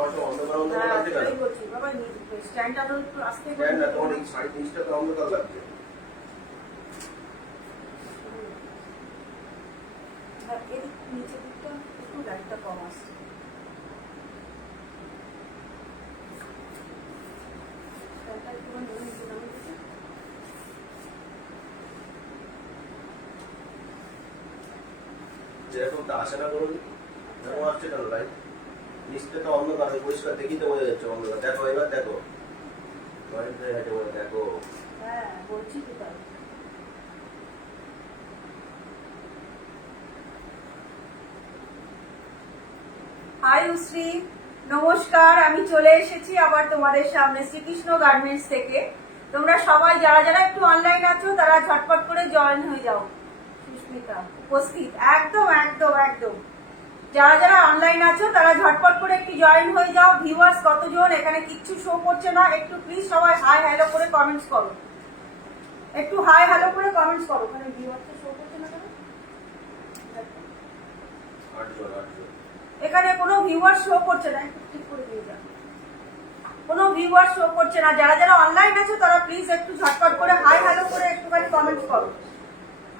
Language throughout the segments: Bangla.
অন্ধকার অন্ধকার লাগছে কেন? বলছি বাবা স্ট্যান্ডটা তো একটু আস্তে স্ট্যান্ড না, তোমার এই শাড়ির নিচটা তো অন্ধকার লাগছে। এর নিচের দিকটা একটু লাইটটা কম আসছে। যেরকম তা আসে না করুন, যেমন আসছে কেন লাইট? নিচটা তো অন্ধকার, পরিষ্কার দেখি তো বোঝা যাচ্ছে অন্ধকার। দেখো এবার দেখো, দেখো। হ্যাঁ বলছি তো তাই। হাই উশ্রী, নমস্কার। আমি চলে এসেছি আবার তোমাদের সামনে শ্রীকৃষ্ণ গার্মেন্টস থেকে। তোমরা সবাই যারা যারা একটু অনলাইন আছো তারা ঝটপট করে জয়েন হয়ে যাও। সুস্মিতা উপস্থিত, একদম একদম একদম। যারা যারা অনলাইন আছো তারা ঝটপট করে একটু জয়েন হয়ে যাও। ভিউয়ার্স কতজন এখানে কিচ্ছু শো করছে না, একটু প্লিজ সবাই হাই হ্যালো করে কমেন্টস করো। একটু হাই হ্যালো করে কমেন্টস করো। ওখানে ভিউয়ার্স শো করছে না কেন? এখানে কোনো ভিউয়ার শো করছে না, একটু ঠিক করে দিয়ে যান। কোনো ভিউয়ার শো করছে না। যারা যারা অনলাইন আছে তারা প্লিজ একটু ঝটপট করে হাই হ্যালো করে একটুখানি কমেন্টস করো।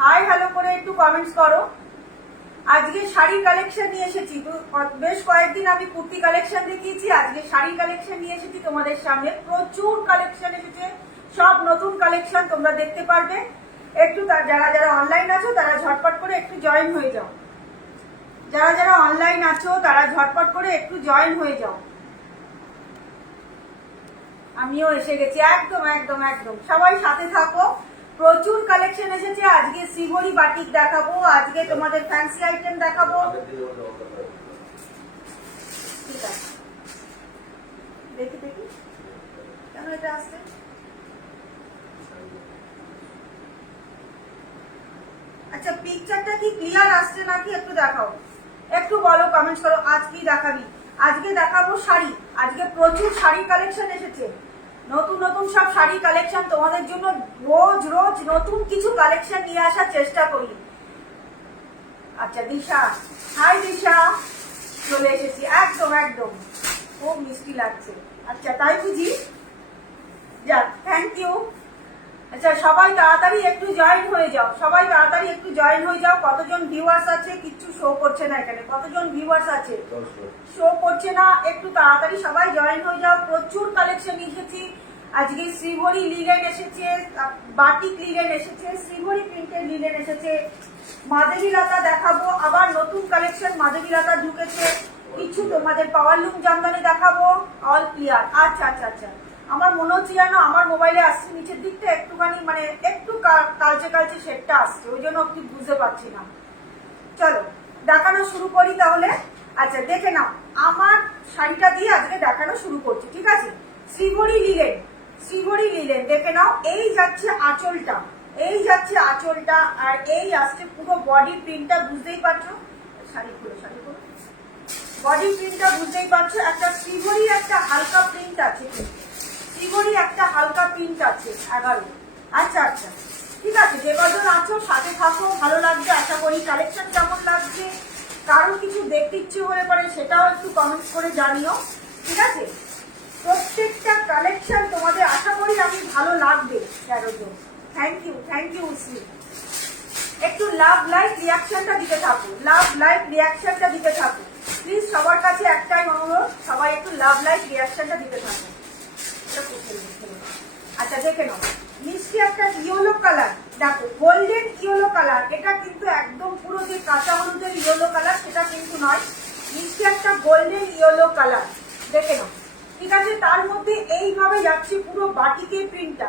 হাই হ্যালো করে একটু কমেন্টস করো। আজকে শাড়ি কালেকশন নিয়ে এসেছি। বেশ কয়েকদিন আমি কুর্তি কালেকশন দেখিয়েছি, আজকে শাড়ি কালেকশন নিয়ে এসেছি তোমাদের সামনে। প্রচুর কালেকশন এসেছে, সব নতুন কালেকশন তোমরা দেখতে পারবে। একটু যারা যারা অনলাইন আছো তারা ঝটপট করে একটু জয়েন হয়ে যাও। যারা যারা অনলাইন আছো তারা ঝটপট করে একটু জয়েন হয়ে যাও। আমিও এসে গেছি, একদম একদম একদম। সবাই সাথে থাকো। প্রচুর কালেকশন এসেছে। আজকে শ্রীবরি বাটিক দেখাবো, আজকে তোমাদের ফ্যান্সি আইটেম দেখাবো। ঠিক আছে, দেখি দেখি কেন এটা আসছে। আচ্ছা পিকচারটা কি ক্লিয়ার আসছে নাকি একটু দেখাও, একটু বলো, কমেন্টস করো। আজ কি দেখাবি? আজকে দেখাবো শাড়ি। আজকে প্রচুর শাড়ি কালেকশন এসেছে, নতুন নতুন সব শাড়ি কালেকশন তোমাদের জন্য। রোজ রোজ নতুন কিছু কালেকশন নিয়ে আসার চেষ্টা করি। আচ্ছা দিশা, হাই দিশা, চলে এসেছি, একদম একদম। খুব মিষ্টি লাগছে। আচ্ছা তাই বুঝি, যাক থ্যাংক ইউ। আচ্ছা সবাই তাড়াতাড়ি একটু জয়েন হয়ে যাও, সবাই তাড়াতাড়ি একটু জয়েন হয়ে যাও। কতজন ভিউয়ার্স আছে কিচ্ছু শো করছে না এখানে, কতজন ভিউয়ার্স আছে শো করছে না। একটু তাড়াতাড়ি সবাই জয়েন হয়ে যাও। প্রচুর কালেকশন এসেছি আজকে। শ্রীভরি লিলেন এসেছে, বাটিক লিলেন এসেছে, শ্রীভরি প্রিন্টের লিলেন এসেছে। মাদেবী লতা দেখাবো, আবার নতুন কালেকশন মাদেবী লতা ঢুকেছে। কিছু তোমাদের পাওয়ারলুম জামদানি দেখাবো। All clear. আচ্ছা আচ্ছা আচ্ছা, আমার মনে হচ্ছে জানো আমার মোবাইলে আসছে নিচের দিকটা একটুখানি মানে একটু কালচে কালচে শেডটা আসছে, ওই জন্য একটু বুঝতে পারছি না। চলো দেখানো শুরু করি তাহলে। আচ্ছা দেখে নাও, আমার শাড়িটা দিয়ে আজকে দেখানো শুরু করছি, ঠিক আছে? শ্রীভরি লিলেন, শ্রীভরি লিলেন দেখে নাও। এই যাচ্ছে আঁচলটা, এই যাচ্ছে আঁচলটা, আর এই আসছে পুরো বডি প্রিন্টটা। বুঝতেই পারছো, শাড়ি খুলে শাড়ি খুলে বডি প্রিন্টটা বুঝতেই পারছো। একটা শ্রীভরি একটা হালকা প্রিন্ট আছে, শ্রীভরি একটা হালকা প্রিন্ট আছে 11। আচ্ছা আচ্ছা ঠিক আছে, যে কজন আছো সাথে থাকো, ভালো লাগবে আশা করি। কালেকশন কেমন লাগছে, কারো কিছু দেখতে ইচ্ছে হলে পারে সেটাও একটু কমেন্টস করে জানিও, ঠিক আছে? প্রত্যেকটা কালেকশন তোমাদের আশা করি আমি ভালো লাগবে। 13 জন, থ্যাংক ইউ শ্রী। একটু লাভ লাইক রিয়াকশনটা দিতে থাকো, লাভ লাইক রিয়াকশনটা দিতে থাকো প্লিজ। সবার কাছে একটাই অনুরোধ, সবাই একটু লাভ লাইক রিয়াকশনটা দিতে থাকো। আচ্ছা দেখে নাও, মিষ্টি একটা ইয়েলো কালার, দেখো গোল্ডেন ইয়েলো কালার। এটা কিন্তু একদম পুরো যে কাঁচা হলুদের ইয়েলো কালার সেটা কিন্তু নয়, মিষ্টি একটা গোল্ডেন ইয়েলো কালার। দেখে নাও, ঠিক আছে? তার মধ্যে এইভাবে যাচ্ছে পুরো বাটিকের প্রিন্টটা,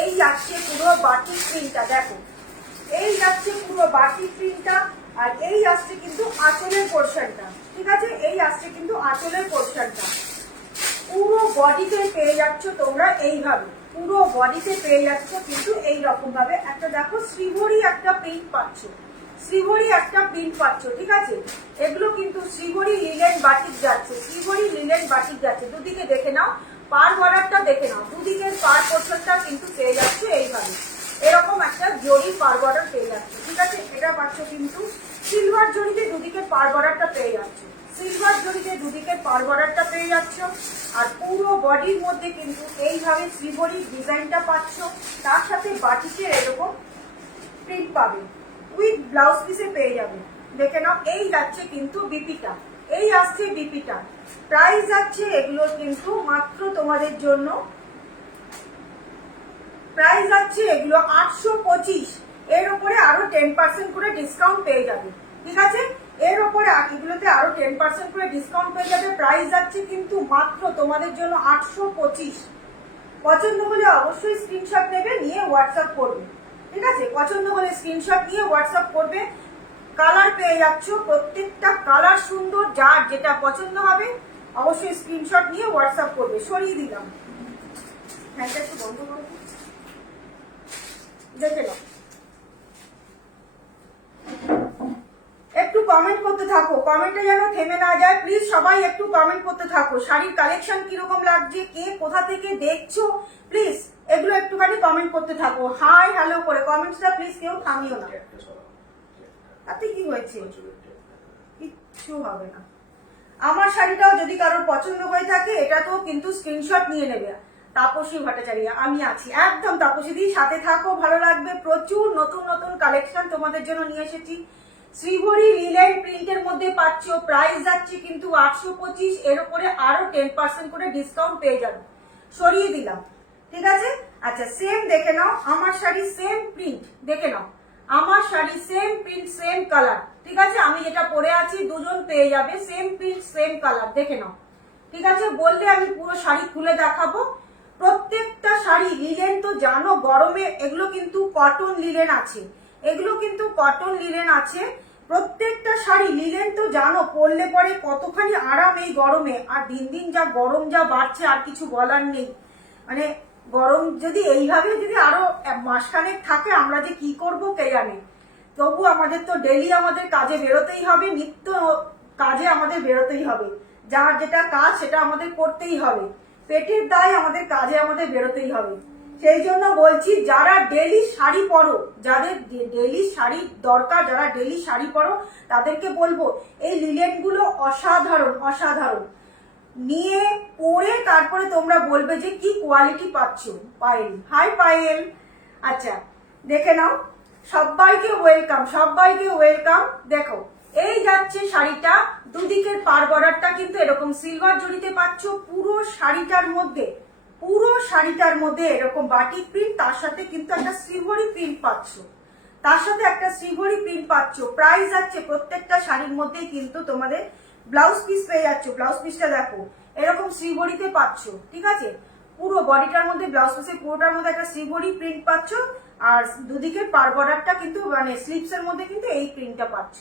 এই যাচ্ছে পুরো বাটিক প্রিন্টটা। দেখো এই যাচ্ছে পুরো বাটিক প্রিন্টটা, আর এই আসছে কিন্তু আঁচলের পোর্শনটা, ঠিক আছে? এই আসছে কিন্তু আঁচলের পোর্শনটা। পুরো বডিতে পেয়ে যাচ্ছ তোমরা এইভাবে, পুরো বডিতে পেয়ে যাচ্ছ কিন্তু এইরকম ভাবে। একটা দেখো শ্রীভরি একটা প্রিন্ট পাচ্ছ, শ্রীভরি একটা প্রিন্ট পাচ্ছ, ঠিক আছে? এগুলো কিন্তু শ্রীভরি লিলেন বাটিক যাচ্ছে, শ্রীভরি লিলেন বাটিক যাচ্ছে। দুদিকে দেখে নাও, পার বর্ডারটা দেখে নাও, দুদিকের পার পোর্শনটা কিন্তু পেয়ে যাচ্ছে এইভাবে। এরকম একটা জরি পার বর্ডার পেয়ে যাচ্ছে, ঠিক আছে। এটা পাচ্ছ কিন্তু সিলভার জরিতে দুদিকে পার বর্ডারটা পেয়ে যাচ্ছে, সিলভার জরিতে দুদিকে পার বর্ডারটা পেয়ে যাচ্ছ। আর পুরো বডির মধ্যে কিন্তু এইভাবে শ্রীবরী ডিজাইনটা পাচ্ছ, তার সাথে বাটিকের এরকম প্রিন্ট পাবে, উইথ ব্লাউজ পিসে পেয়ে যাবে। দেখে নাও, এই যাচ্ছে কিন্তু বিপিটা, এই আসছে বিপিটা। প্রাইস যাচ্ছে এগুলো কিন্তু মাত্র তোমাদের জন্য, প্রাইস যাচ্ছে এগুলো 825। এর উপরে আরো 10% করে ডিসকাউন্ট পেয়ে যাবে, ঠিক আছে। এর উপরে এগুলোতে আরো 10% করে ডিসকাউন্ট পেয়ে যাবে। প্রাইস যাচ্ছে কিন্তু মাত্র তোমাদের জন্য 825। পছন্দ হলে অবশ্যই স্ক্রিনশট নেবে, নিয়ে হোয়াটসঅ্যাপ করবে, ঠিক আছে। পছন্দ হলে স্ক্রিনশট নিয়ে হোয়াটসঅ্যাপ করবে। কালার পেয়ে যাচ্ছ, প্রত্যেকটা কালার সুন্দর, যার যেটা পছন্দ হবে অবশ্যই স্ক্রিনশট নিয়ে হোয়াটসঅ্যাপ করবে। সরিয়ে দিলাম, হ্যাঁ একটু বন্ধ করো, দেখে নাও। একটু কমেন্ট করতে থাকো, কমেন্টে যেন থেমে না যায়, প্লিজ সবাই একটু কমেন্ট করতে থাকো। শাড়ির কালেকশন কিরকম লাগছে, কে কোথা থেকে দেখছো, প্লিজ এগুলো একটুখানি কমেন্ট করতে থাকো। হাই হ্যালো করে কমেন্টসটা প্লিজ কেউ থামিও না। তাতে কি হয়েছে, কিচ্ছু হবে না। আমার শাড়িটাও যদি কারোর পছন্দ হয়ে থাকে, এটাতেও কিন্তু স্ক্রিনশট নিয়ে নেবে। তাপসী ভট্টাচার্য আমি আছি, একদম তাপসী দি, সাথে থাকো, ভালো লাগবে। প্রচুর নতুন নতুন কালেকশন তোমাদের জন্য নিয়ে এসেছি। শ্রীবরী লিলেন প্রিন্টের মধ্যে পাচ্ছ, প্রাইস যাচ্ছে কিন্তু 825। এর উপরে আরো 10% করে ডিসকাউন্ট পেয়ে যাবে। সরিয়ে দিলাম, ঠিক আছে। আচ্ছা, সেম দেখে নাও, আমার শাড়ি সেম প্রিন্ট, দেখে নাও আমার sari same print same colour, ঠিক আছে। আমি যেটা পরে আছি দুজন পেয়ে যাবে, সেম প্রিন্ট সেম কালার, দেখে নাও, ঠিক আছে। বললে আমি পুরো শাড়ি খুলে দেখাবো। প্রত্যেকটা শাড়ি লিলেন তো জানো, গরমে এগুলো কিন্তু কটন লিলেন আছে, এগুলো কিন্তু কটন লিলেন আছে। প্রত্যেকটা শাড়ি লিলেন তো জানো, পরলে পরে কতখানি আরাম এই গরমে। আর দিন দিন যা গরম যা বাড়ছে, আর কিছু বলার নেই। মানে গরম যদি এইভাবে যদি আরো মাসখানেক থাকে, আমরা যে কি করব কে জানে। তবু আমাদের তো ডেলি আমাদের কাজে বেরোতেই হবে, নিত্য কাজে আমাদের বেরোতেই হবে। যার যেটা কাজ সেটা আমাদের করতেই হবে, পেটের দায় আমাদের কাজে আমাদের বেরোতেই হবে। সেই জন্য বলছি, যারা ডেলি শাড়ি পরো, যাদের ডেলি শাড়ি দরকার, যারা ডেলি শাড়ি পরো, তাদেরকে বলবো এই লিলেনগুলো অসাধারণ অসাধারণ। নিয়ে পরে তারপরে তোমরা বলবে যে কি কোয়ালিটি পাচ্ছ। পায়েল, হাই পায়েল। আচ্ছা দেখে নাও, সবাইকে ওয়েলকাম, সবাইকে ওয়েলকাম। দেখো, এই যাচ্ছে শাড়িটা, দুদিকের পার বর্ডারটা কিন্তু এরকম সিলভার জরিতে পাচ্ছ। পুরো শাড়িটার মধ্যে, পুরো শাড়িটার মধ্যে এরকম বাটিক প্রিন্ট, তার সাথে কিন্তু একটা শ্রীবরী প্রিন্ট পাচ্ছ, তার সাথে একটা শ্রীবরী প্রিন্ট পাচ্ছ। প্রাইস যাচ্ছে প্রত্যেকটা শাড়ির মধ্যেই কিন্তু তোমাদের ব্লাউজ পিস পেয়ে যাচ্ছ। ব্লাউজ পিসটা দেখো, এরকম শ্রীবরীতে পাচ্ছ, ঠিক আছে। পুরো বডিটার মধ্যে ব্লাউজ পিসের পুরোটার মধ্যে একটা শ্রীবরী প্রিন্ট পাচ্ছ। আর দুদিকে পার বর্ডারটা কিন্তু মানে স্লিপস এর মধ্যে কিন্তু এই প্রিন্টটা পাচ্ছ।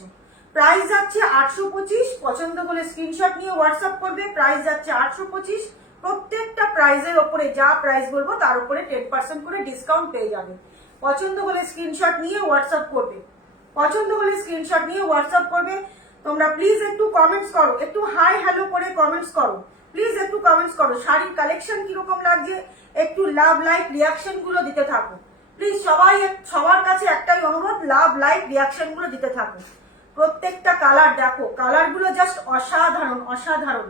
প্রাইস যাচ্ছে 825। পছন্দ হলে স্ক্রিনশট নিয়ে হোয়াটসঅ্যাপ করবে। প্রাইস যাচ্ছে 825। প্রত্যেকটা প্রাইজের ওপরে যা প্রাইস বলবো তার উপরে 10% করে ডিসকাউন্ট পেয়ে যাবে। পছন্দ হলে স্ক্রিনশট নিয়ে হোয়াটসঅ্যাপ করবে, পছন্দ হলে স্ক্রিনশট নিয়ে হোয়াটসঅ্যাপ করবে। তোমরা প্লিজ একটু কমেন্টস করো, একটু হাই হ্যালো করে কমেন্টস করো, প্লিজ একটু কমেন্টস করো। শাড়ির কালেকশন কিরকম লাগছে একটু লাভ লাইক রিয়াকশন গুলো দিতে থাকো প্লিজ। সবার কাছে একটাই অনুরোধ, লাভ লাইক রিয়াকশন গুলো দিতে থাকো। প্রত্যেকটা কালার দেখো, কালার গুলো জাস্ট অসাধারণ অসাধারণ।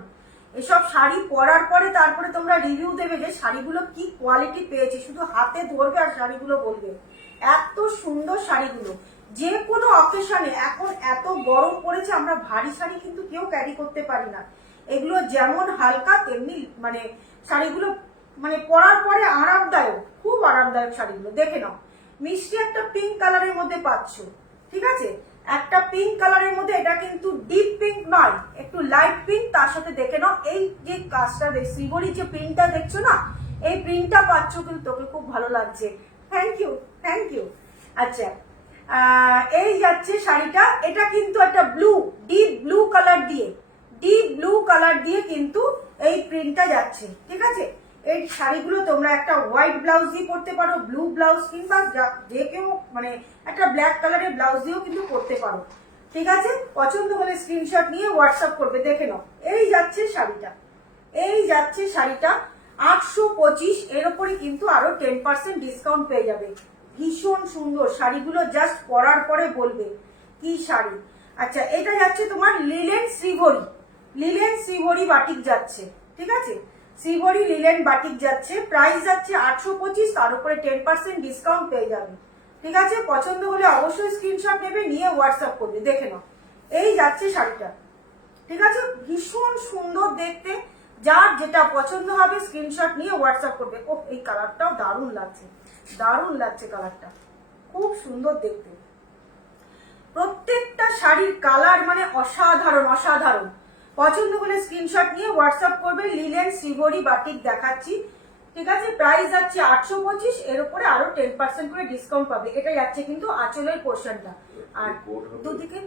এসব শাড়ি পরার পরে তারপরে তোমরা রিভিউ দেবে যে শাড়িগুলো কি কোয়ালিটি পেয়েছি, শুধু হাতে ধরবে আর শাড়িগুলো বলবে। এত সুন্দর শাড়িগুলো, যে কোনো অকেশনে। এখন এত গরম পড়েছে, আমরা ভারী শাড়ি কিন্তু কেউ ক্যারি করতে পারি না। এগুলো যেমন হালকা তেমনি মানে শাড়িগুলো মানে পরার পরে আরামদায়ক, খুব আরামদায়ক শাড়িগুলো। দেখে নাও, মিষ্টি একটা পিঙ্ক কালারের মধ্যে পাচ্ছ, ঠিক আছে। একটা পিঙ্ক কালারের মধ্যে, এটা কিন্তু ডিপ পিঙ্ক নয়, একটু লাইট পিঙ্ক। তার সাথে দেখে নাও এই যে কাজটা, শ্রীবরী যে প্রিন্টটা দেখছো না, এই প্রিন্টটা পাচ্ছ কিন্তু তোকে খুব ভালো লাগছে। Thank you, thank you. আচ্ছা, এই যাচ্ছে শাড়িটা, এটা কিন্তু একটা ব্লু, ডিপ ব্লু কালার দিয়ে, ডিপ ব্লু কালার দিয়ে কিন্তু এই প্রিন্টটা যাচ্ছে, ঠিক আছে। এই শাড়িগুলো তোমরা একটা হোয়াইট ব্লাউজ দিয়ে পরতে পারো, ব্লু ব্লাউজ, কিংবা যে কেউ মানে একটা ব্ল্যাক কালারের ব্লাউজ দিয়েও কিন্তু পরতে পারো, ঠিক আছে। পছন্দ হলে স্ক্রিনশট নিয়ে হোয়াটসঅ্যাপ করবে। দেখে নাও, এই যাচ্ছে শাড়িটা, এই যাচ্ছে শাড়িটা 825। এর উপরে কিন্তু আরো 10% ডিসকাউন্ট পেয়ে যাবে। ভীষণ সুন্দর শাড়িগুলো, জাস্ট পরার পরে বলবে কি শাড়ি। আচ্ছা, এটা যাচ্ছে তোমার লিলেন শ্রীভরি, লিলেন শ্রীভরি বাটিক যাচ্ছে, ঠিক আছে, শ্রীভরি লিলেন বাটিক যাচ্ছে, প্রাইস যাচ্ছে 825, তার উপরে 10% ডিসকাউন্ট পেয়ে যাবে, ঠিক আছে। পছন্দ হলে অবশ্যই স্ক্রিনশট নেবে, নিয়ে হোয়াটসঅ্যাপ করবে, দেখে নাও। এই যাচ্ছে শাড়িটা, ঠিক আছে, ভীষণ সুন্দর দেখতে, যার যেটা পছন্দ হবে স্ক্রিনশট নিয়ে হোয়াটসঅ্যাপ করবে। ও এই কালারটাও দারুণ লাগছে, দারুণ লাগছে কালারটা, খুব সুন্দর দেখতে। প্রত্যেকটা শাড়ির কালার মানে অসাধারণ অসাধারণ। পছন্দ হলে স্ক্রিনশট নিয়ে হোয়াটসঅ্যাপ করবে। লিলেন শ্রীভরি বাটিক দেখাচ্ছি, ঠিক আছে, প্রাইস যাচ্ছে 825, এর উপরে আরো 10% করে ডিসকাউন্ট পাবে। এটা যাচ্ছে কিন্তু আঁচলের পোর্শনটা, আর দুদিকে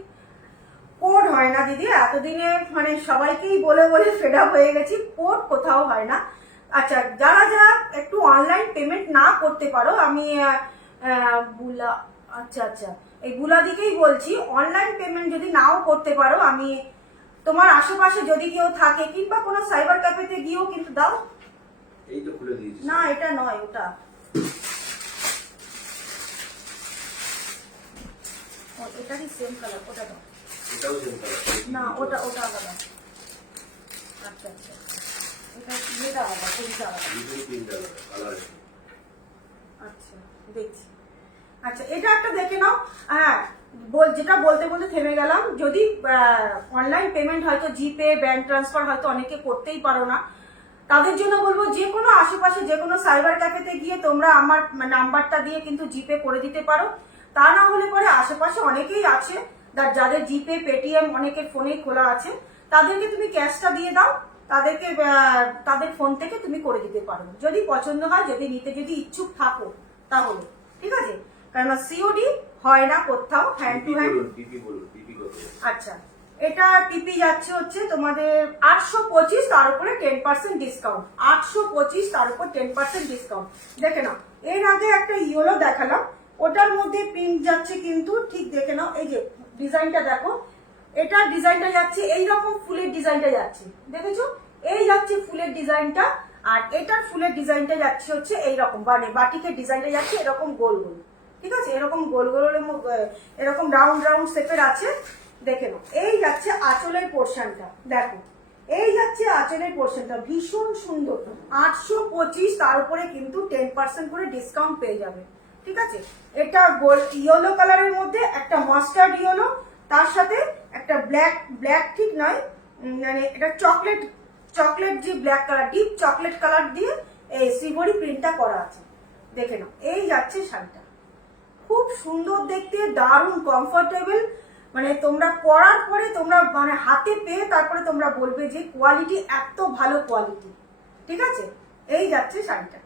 কোড হয় না দিদি, এতদিনে মানে সবাইকেই বলে বলে ফেডা হয়ে গেছি, কোড কোথাও হয় না। আচ্ছা, যারা যারা একটু অনলাইন পেমেন্ট না করতে পারো, আমি বুলা, আচ্ছা আচ্ছা, এই বুলাদিকেই বলছি, অনলাইন পেমেন্ট যদি নাও করতে পারো, আমি তোমার আশেপাশে যদি কেউ থাকে কিংবা কোনো সাইবার ক্যাফেতে গিয়েও কিন্তু দাও। এই তো খুলে দিয়েছি। না এটা নয়, ওটা এটারই সেম কালার, ওটা দাও। এটাও সেম কালার না ওটা ওটা আলাদা। আচ্ছা আচ্ছা, এটা আলাদা, কোনটা আলাদা? দুটোই তিনটা কালার। আচ্ছা দেখছি। আচ্ছা, এটা একটা দেখে নাও। হ্যাঁ, যেটা বলতে বলতে থেমে গেলাম, যদি অনলাইন পেমেন্ট হয়তো জিপে, ব্যাংক ট্রান্সফার হয়তো অনেকে করতেই পারো না, তাদের জন্য বলবো যে কোনো আশেপাশে যে কোনো সাইবার ক্যাফেতে গিয়ে তোমরা আমার নাম্বারটা দিয়ে কিন্তু জিপে করে দিতে পারো। তা না হলে পরে আশেপাশে অনেকেই আছে যাদের জিপে, পেটিএম অনেকের ফোনেই খোলা আছে, তাদেরকে তুমি ক্যাশটা দিয়ে দাও, তাদেরকে তাদের ফোন থেকে তুমি করে দিতে পারো, যদি পছন্দ হয়, যদি নিতে যদি ইচ্ছুক থাকো তাহলে, ঠিক আছে। কারণ সিওডি হয় না কোথাও, হ্যান্ড টু হ্যান্ড। আচ্ছা, এটা টিপি যাচ্ছে হচ্ছে তোমাদের 825, তার উপরে 10% ডিসকাউন্ট, 825 তার উপর 10% ডিসকাউন্ট। দেখে নাও, এর আগে একটা ইয়েলো দেখালাম, ওটার মধ্যে পিঙ্ক যাচ্ছে কিন্তু, ঠিক দেখে নাও, এই যে ডিজাইনটা দেখো, এটার ডিজাইনটা যাচ্ছে এইরকম, ফুলের ডিজাইনটা যাচ্ছে, দেখেছো, এই যাচ্ছে ফুলের ডিজাইনটা, আর এটার ফুলের ডিজাইনটা যাচ্ছে হচ্ছে এইরকম, মানে বাটিকের ডিজাইনটা যাচ্ছে এরকম গোল গোল, ঠিক আছে, এরকম গোল গোল, এরকম রাউন্ড রাউন্ড শেপের আছে, দেখে নাও। এই যাচ্ছে আঁচলের পোর্শনটা, দেখো, এই যাচ্ছে আঁচলের পোর্শনটা, ভীষণ সুন্দর, 825, তার উপরে কিন্তু 10% করে ডিসকাউন্ট পেয়ে যাবে, ঠিক আছে। এটা গোল্ড ইয়েলো কালারের মধ্যে একটা মাস্টার্ড ইয়েলো, তার সাথে একটা ব্ল্যাক, ব্ল্যাক ঠিক নয়, মানে এটা চকলেট, চকলেট যে black colour, deep chocolate colour দিয়ে এই শ্রীভরি প্রিন্টটা করা আছে, দেখে নাও। এই যাচ্ছে শাড়িটা, খুব সুন্দর দেখতে, দারুণ কমফোর্টেবল, মানে তোমরা পরার পরে তোমরা মানে হাতে পেয়ে তারপরে তোমরা বলবে যে কোয়ালিটি এত ভালো কোয়ালিটি, ঠিক আছে। এই যাচ্ছে শাড়িটা,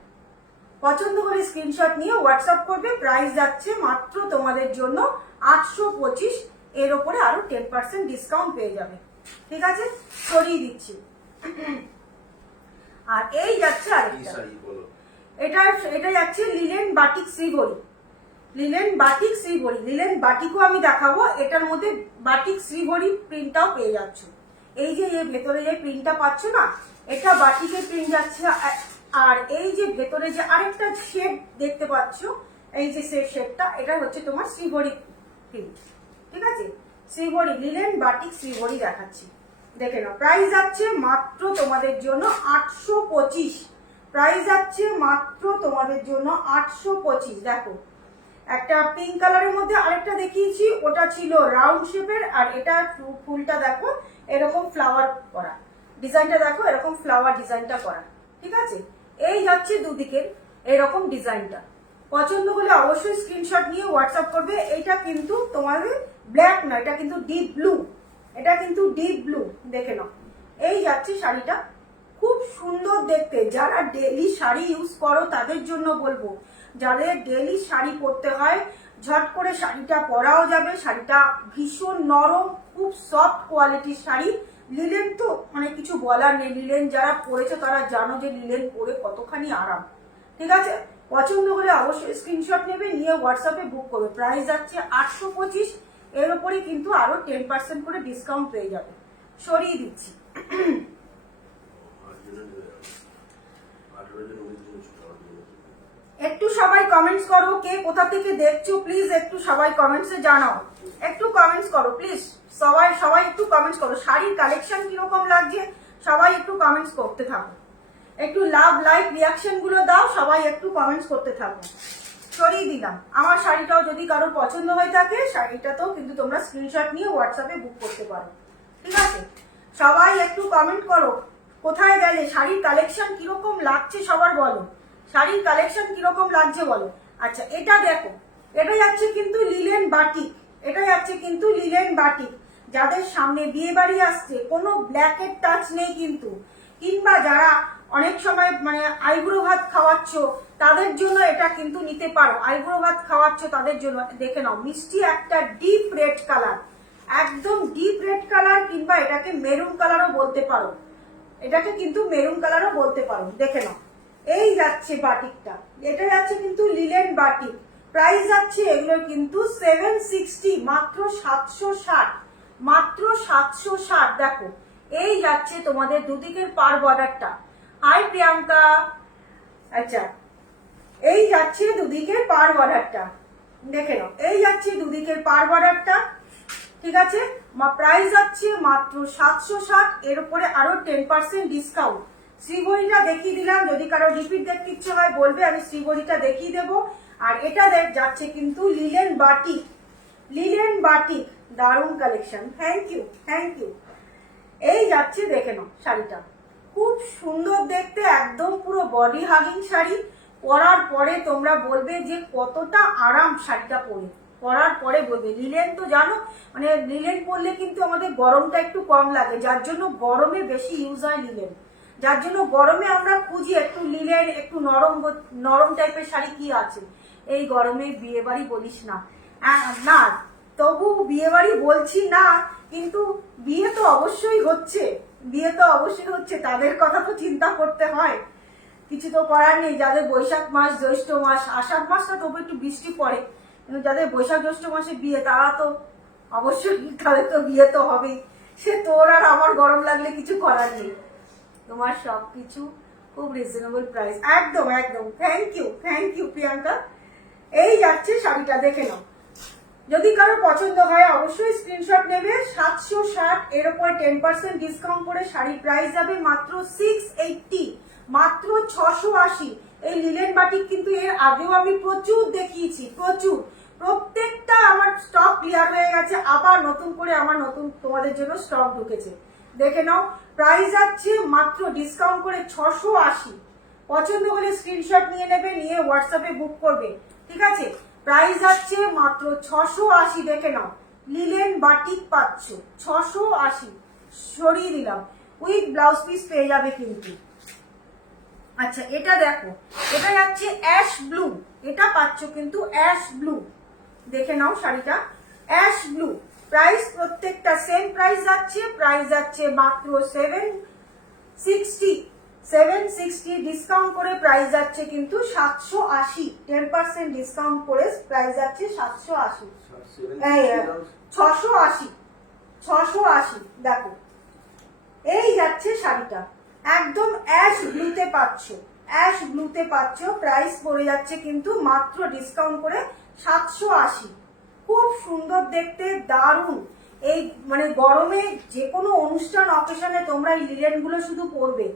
পছন্দ হলে স্ক্রিনশট নিয়ে হোয়াটসঅ্যাপ করবে। প্রাইস যাচ্ছে মাত্র তোমাদের জন্য 825, এর ওপরে আরো 10% ডিসকাউন্ট পেয়ে যাবে, ঠিক আছে, সরিয়ে দিচ্ছি। আর এই যাচ্ছে আরেকটা, এটা এটা যাচ্ছে লিলেন বাটিক শ্রীভরি, লিলেন বাটিক শ্রীভরি, লিলেন বাটিকও আমি দেখাবো, এটার মধ্যে বাটিক শ্রীভরি প্রিন্টটাও পেয়ে যাচ্ছ। এই যে এর ভেতরে যে প্রিন্টটা পাচ্ছ না, এটা বাটিকের প্রিন্ট যাচ্ছে, আর এই যে ভেতরে যে আরেকটা শেড দেখতে পাচ্ছ, এই যে শেডটা, এটা হচ্ছে তোমার শ্রীভরি প্রিন্ট, ঠিক আছে, শ্রীভরি লিলেন বাটিক শ্রীভরি দেখাচ্ছি, দেখে নাও। প্রাইস যাচ্ছে মাত্র তোমাদের জন্য 825, প্রাইস যাচ্ছে মাত্র তোমাদের জন্য 825। দেখো, একটা পিঙ্ক কালারের মধ্যে আরেকটা দেখিয়েছি, ওটা ছিল রাউন্ড শেপের, আর এটা ফুলটা দেখো এরকম ফ্লাওয়ার করা, ডিজাইনটা দেখো এরকম ফ্লাওয়ার ডিজাইনটা করা, ঠিক আছে। এই যাচ্ছে দুদিকের এরকম ডিজাইনটা, পছন্দ হলে অবশ্যই স্ক্রিনশট নিয়ে হোয়াটসঅ্যাপ করবে। এইটা কিন্তু তোমাদের ব্ল্যাক না, এটা কিন্তু ডিপ ব্লু, এটা কিন্তু ডিপ ব্লু, দেখে নাও। এই যাচ্ছে শাড়িটা, খুব সুন্দর দেখতে, যারা ডেইলি শাড়ি ইউজ করো তাদের জন্য বলবো, যাদের ডেইলি শাড়ি পরতে হয়, ঝট করে শাড়িটা পরাও যাবে, শাড়িটা ভীষণ নরম, খুব সফট কোয়ালিটির শাড়ি, লিলেন তো অনেক কিছু বলার নেই, লিলেন যারা পরেছে তারা জানো যে লিলেন পরে কতখানি আরাম, ঠিক আছে। পছন্দ হলে অবশ্যই স্ক্রিনশট নেবে, নিয়ে হোয়াটসঅ্যাপে বুক করবে। প্রাইস যাচ্ছে 825, এর উপরে কিন্তু আরো 10% করে ডিসকাউন্ট পেয়ে যাবে, সরিয়ে দিচ্ছি। একটু সবাই কমেন্টস করো, কে কোথা থেকে দেখছো প্লিজ একটু সবাই কমেন্টসে জানাও, একটু কমেন্টস করো প্লিজ, সবাই সবাই একটু কমেন্টস করো, শাড়ির কালেকশন কিরকম লাগছে সবাই একটু কমেন্টস করতে থাকো, একটু লাভ লাইক রিয়াকশন গুলো দাও, সবাই একটু কমেন্টস করতে থাকো। সরিয়ে দিলাম। আমার শাড়িটাও যদি কারোর পছন্দ হয়ে থাকে শাড়িটাতেও কিন্তু তোমরা স্ক্রিনশট নিয়ে হোয়াটসঅ্যাপে বুক করতে পারো, ঠিক আছে? সবাই একটু কমেন্ট করো, কোথায় গেলে, শাড়ির কালেকশন কিরকম লাগছে সবার বলো, শাড়ির কালেকশন কিরকম লাগছে বলো। আচ্ছা এটা দেখো, এটা যাচ্ছে কিন্তু লিলেন বাটিক, এটা যাচ্ছে কিন্তু লিলেন বাটিক। যাদের সামনে বিয়ে বাড়ি আসছে, কোনো ব্ল্যাকের টাচ নেই কিন্তু, কিংবা যারা অনেক সময় মানে আইব্রো ভাত খাওয়াচ্ছ তাদের জন্য এটা কিন্তু নিতে পারো, আইব্রো ভাত খাওয়াচ্ছ তাদের জন্য। দেখে নাও মিষ্টি একটা ডিপ রেড কালার, একদম ডিপ রেড কালার, কিংবা এটাকে মেরুন কালারও বলতে পারো, এটাকে কিন্তু মেরুন কালারও বলতে পারো। দেখে নাও এই যাচ্ছে বাটিকটা, এটা যাচ্ছে কিন্তু লিলেন বাটিক, প্রাইস যাচ্ছে এগুলো কিন্তু 760, মাত্র 760, মাত্র 760। দেখো এই যাচ্ছে তোমাদের দুদিকের পার বর্ডারটা। হাই প্রিয়াঙ্কা। আচ্ছা এই যাচ্ছে দুদিকের পার বর্ডারটা, দেখে নাও এই যাচ্ছে দুদিকের পার বর্ডারটা, ঠিক আছে? প্রাইস যাচ্ছে মাত্র 760, এর উপরে আরো 10% ডিসকাউন্ট। শ্রীবরীটা দেখিয়ে দিলাম, যদি কারো রিপিট দেখতে ইচ্ছে হয় বলবে, আমি শ্রীবরীটা দেখিয়ে দেবো। আর এটা যাচ্ছে কিন্তু লিলেন বাটিক, লিলেন বাটিক, দারুণ collection, thank you thank you. এই যাচ্ছে দেখে নাও শাড়িটা, খুব সুন্দর দেখতে, একদম পুরো বডি হাগিং শাড়ি। পরার পরে তোমরা বলবে যে কতটা আরাম শাড়িটা পরে, পরার পরে বলবে। লিলেন তো জানো, মানে লিলেন পরলে কিন্তু আমাদের গরমটা একটু কম লাগে, যার জন্য গরমে বেশি ইউজ হয় লিলেন, যার জন্য গরমে আমরা খুঁজি একটু লিলেন, একটু নরম নরম টাইপের শাড়ি কি আছে। এই গরমে বিয়ে বাড়ি বলিস না, না তবু বিয়ে বাড়ি বলছি না, কিন্তু বিয়ে তো অবশ্যই হচ্ছে, বিয়ে তো অবশ্যই হচ্ছে, তাদের কথা তো চিন্তা করতে হয়, কিছু তো করার নেই। যাদের বৈশাখ মাস, জ্যৈষ্ঠ মাস, আষাঢ় মাসটা তবু একটু বৃষ্টি পড়ে, কিন্তু যাদের বৈশাখ জ্যৈষ্ঠ মাসে বিয়ে তারা তো অবশ্যই, তাদের তো বিয়ে তো হবেই। সে তোর আর আমার গরম লাগলে কিছু করার নেই, তোমার সবকিছু খুব রিজনেবল প্রাইস, একদম একদম। Thank you Priyanka. এই যাচ্ছে শাড়িটা, দেখে নাও, যদি কারো পছন্দ হয় অবশ্যই স্ক্রিনশট নেবে। 760, এর উপর 10% ডিসকাউন্ট করে শাড়ির প্রাইস যাবে মাত্র 680, মাত্র 680। এই লিলেন বাটিক কিন্তু এর আগেও আমি প্রচুর দেখিয়েছি, প্রচুর, প্রত্যেকটা আমার স্টক ক্লিয়ার হয়ে গেছে, আবার নতুন করে আমার নতুন তোমাদের জন্য স্টক ঢুকেছে। দেখে নাও প্রাইস যাচ্ছে মাত্র ডিসকাউন্ট করে 680। পছন্দ হলে স্ক্রিনশট নিয়ে নেবে, নিয়ে হোয়াটসঅ্যাপে বুক করবে, ঠিক আছে? প্রাইস যাচ্ছে মাত্র 680, দেখে নাও লিলেন বাটিক পাচ্ছ 680, সরিয়ে দিলাম, উইথ ব্লাউজ পিস পেয়ে যাবে কিন্তু। আচ্ছা এটা দেখো, এটা যাচ্ছে অ্যাশ ব্লু, এটা পাচ্ছ কিন্তু অ্যাশ ব্লু, দেখে নাও শাড়িটা অ্যাশ ব্লু। প্রাইস প্রত্যেকটা সেম প্রাইস যাচ্ছে, প্রাইস যাচ্ছে মাত্র 760 ডিসকাউন্ট করে প্রাইস যাচ্ছে কিন্তু 780, 10% ডিসকাউন্ট করে প্রাইস যাচ্ছে 780, 680। দেখো এই যাচ্ছে শাড়িটা, একদম অ্যাশ ব্লুতে পাচ্ছ, অ্যাশ ব্লুতে পাচ্ছ, প্রাইস পড়ে যাচ্ছে কিন্তু মাত্র ডিসকাউন্ট করে 780। খুব সুন্দর দেখতে, দারুণ। এই মানে গরমে যে কোনো অনুষ্ঠান অকেশনে তোমরা এই লিলেন গুলো শুধু পরবে,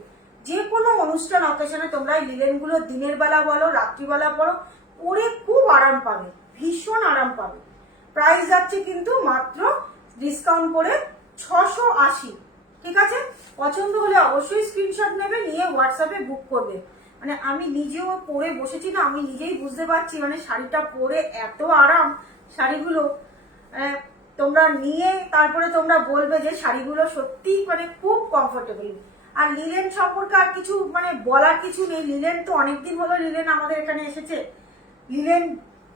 যে কোনো অনুষ্ঠান অকেশনে তোমরা এই লিলেন গুলো দিনের বেলা বলো রাত্রিবেলা পরো, পরে খুব আরাম পাবে, ভীষণ আরাম পাবে। প্রাইস যাচ্ছে কিন্তু মাত্র ডিসকাউন্ট করে 680, ঠিক আছে? পছন্দ হলে অবশ্যই স্ক্রিনশট নেবে, নিয়ে হোয়াটসঅ্যাপে বুক করবে। মানে আমি নিজেও পরে বসেছি না, আমি নিজেই বুঝতে পারছি মানে শাড়িটা পরে এত আরাম শাড়িগুলো, তোমরা নিয়ে তারপরে তোমরা বলবে যে শাড়িগুলো সত্যি মানে খুব কমফোর্টেবল। আর লিলেন সম্পর্কে আর কিছু মানে বলার কিছু নেই, লিলেন তো অনেকদিন হলো লিলেন আমাদের এখানে এসেছে, লিলেন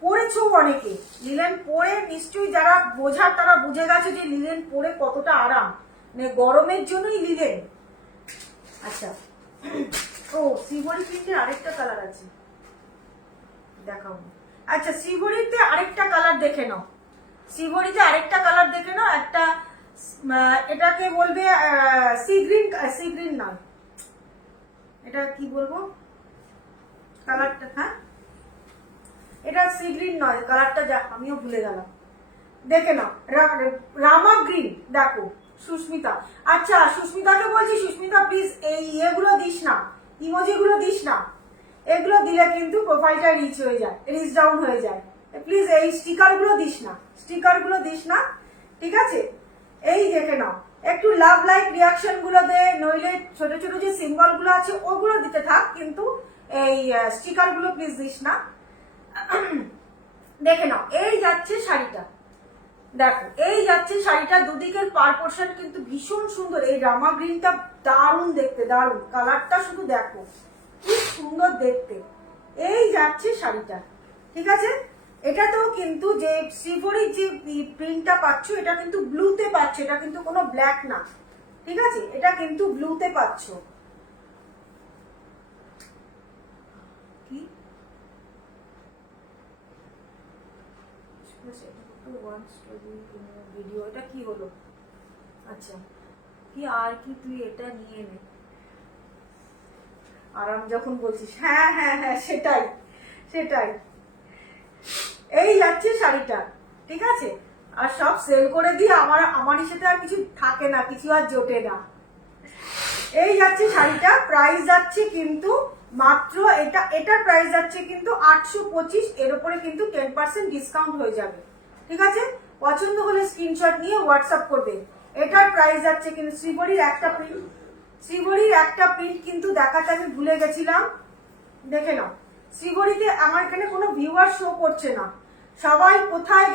পরেছো অনেকে, লিলেন পরে নিশ্চয়ই যারা বোঝার তারা বুঝে গেছে যে লিলেন পরে কতটা আরাম, মানে গরমের জন্যই লিলেন। আচ্ছা ও শ্রীবরী প্রিন্টের আরেকটা কালার আছে, দেখাও। আচ্ছা শ্রীবরীতে আরেকটা কালার দেখে নাও, শ্রীবরীতে আরেকটা কালার দেখে নাও, একটা এটাকে বলবে সি গ্রিন নয়, এটা কি বলবো কালারটা, হ্যাঁ এটা সি গ্রিন নয়, কালারটা যা আমিও ভুলে গেলাম, দেখে নাও রামা গ্রিন। দেখো সুস্মিতা, আচ্ছা সুস্মিতাকে বলছি, সুস্মিতা প্লিজ এই ইয়েগুলো দিস না, ইমোজিগুলো দিস না, এগুলো দিলে কিন্তু প্রোফাইলটা রিচ হয়ে যায়, রিচ ডাউন হয়ে যায়। প্লিজ এই স্টিকারগুলো দিস না, স্টিকারগুলো দিস না, ঠিক আছে? এই দেখে নাও, একটু লাভ লাইক রিয়াকশন গুলো দে, নইলে ছোট ছোট যে সিম্বল গুলো আছে ওগুলো দিতে থাক, কিন্তু এই স্টিকার গুলো প্লিজ দিস না। দেখে নাও, এই যাচ্ছে শাড়িটা, দেখো এই যাচ্ছে শাড়িটা, দুদিকের পার পোর্শন কিন্তু ভীষণ সুন্দর। এই রামা গ্রিনটা দারুণ দেখতে, দারুণ কালারটা, শুধু দেখো কি সুন্দর দেখতে। এই যাচ্ছে শাড়িটা, ঠিক আছে? এটাতেও কিন্তু যে শ্রীভরির যে প্রিন্টটা পাচ্ছ, এটা কিন্তু ব্লুতে পাচ্ছ, এটা কিন্তু কোনো ব্ল্যাক না, ঠিক আছে? এটা কিন্তু ব্লুতে পাচ্ছ। কি ভিডিও, এটা কি হলো? আচ্ছা কি আর কি, তুই এটা নিয়ে নে, আরাম যখন বলছিস, হ্যাঁ হ্যাঁ হ্যাঁ সেটাই সেটাই। এই যাচ্ছে শাড়িটা, ঠিক আছে? আর সব সেল করে দিয়ে আমারই সাথে আর কিছু থাকে না, কিছু আর জোটে না। এই যাচ্ছে শাড়িটা, প্রাইস যাচ্ছে কিন্তু মাত্র, এটার প্রাইস যাচ্ছে কিন্তু 825, এর উপরে কিন্তু 10% ডিসকাউন্ট হয়ে যাবে, ঠিক আছে? পছন্দ হলে স্ক্রিনশট নিয়ে হোয়াটসঅ্যাপ করবে। এটার প্রাইস যাচ্ছে কিন্তু শ্রীভরির একটা প্রিন্ট কিন্তু দেখাতে আমি ভুলে গেছিলাম, দেখে নাও। শ্রীভরিতে আমার এখানে কোনো ভিউয়ার শো করছে না, সবাই কোথায়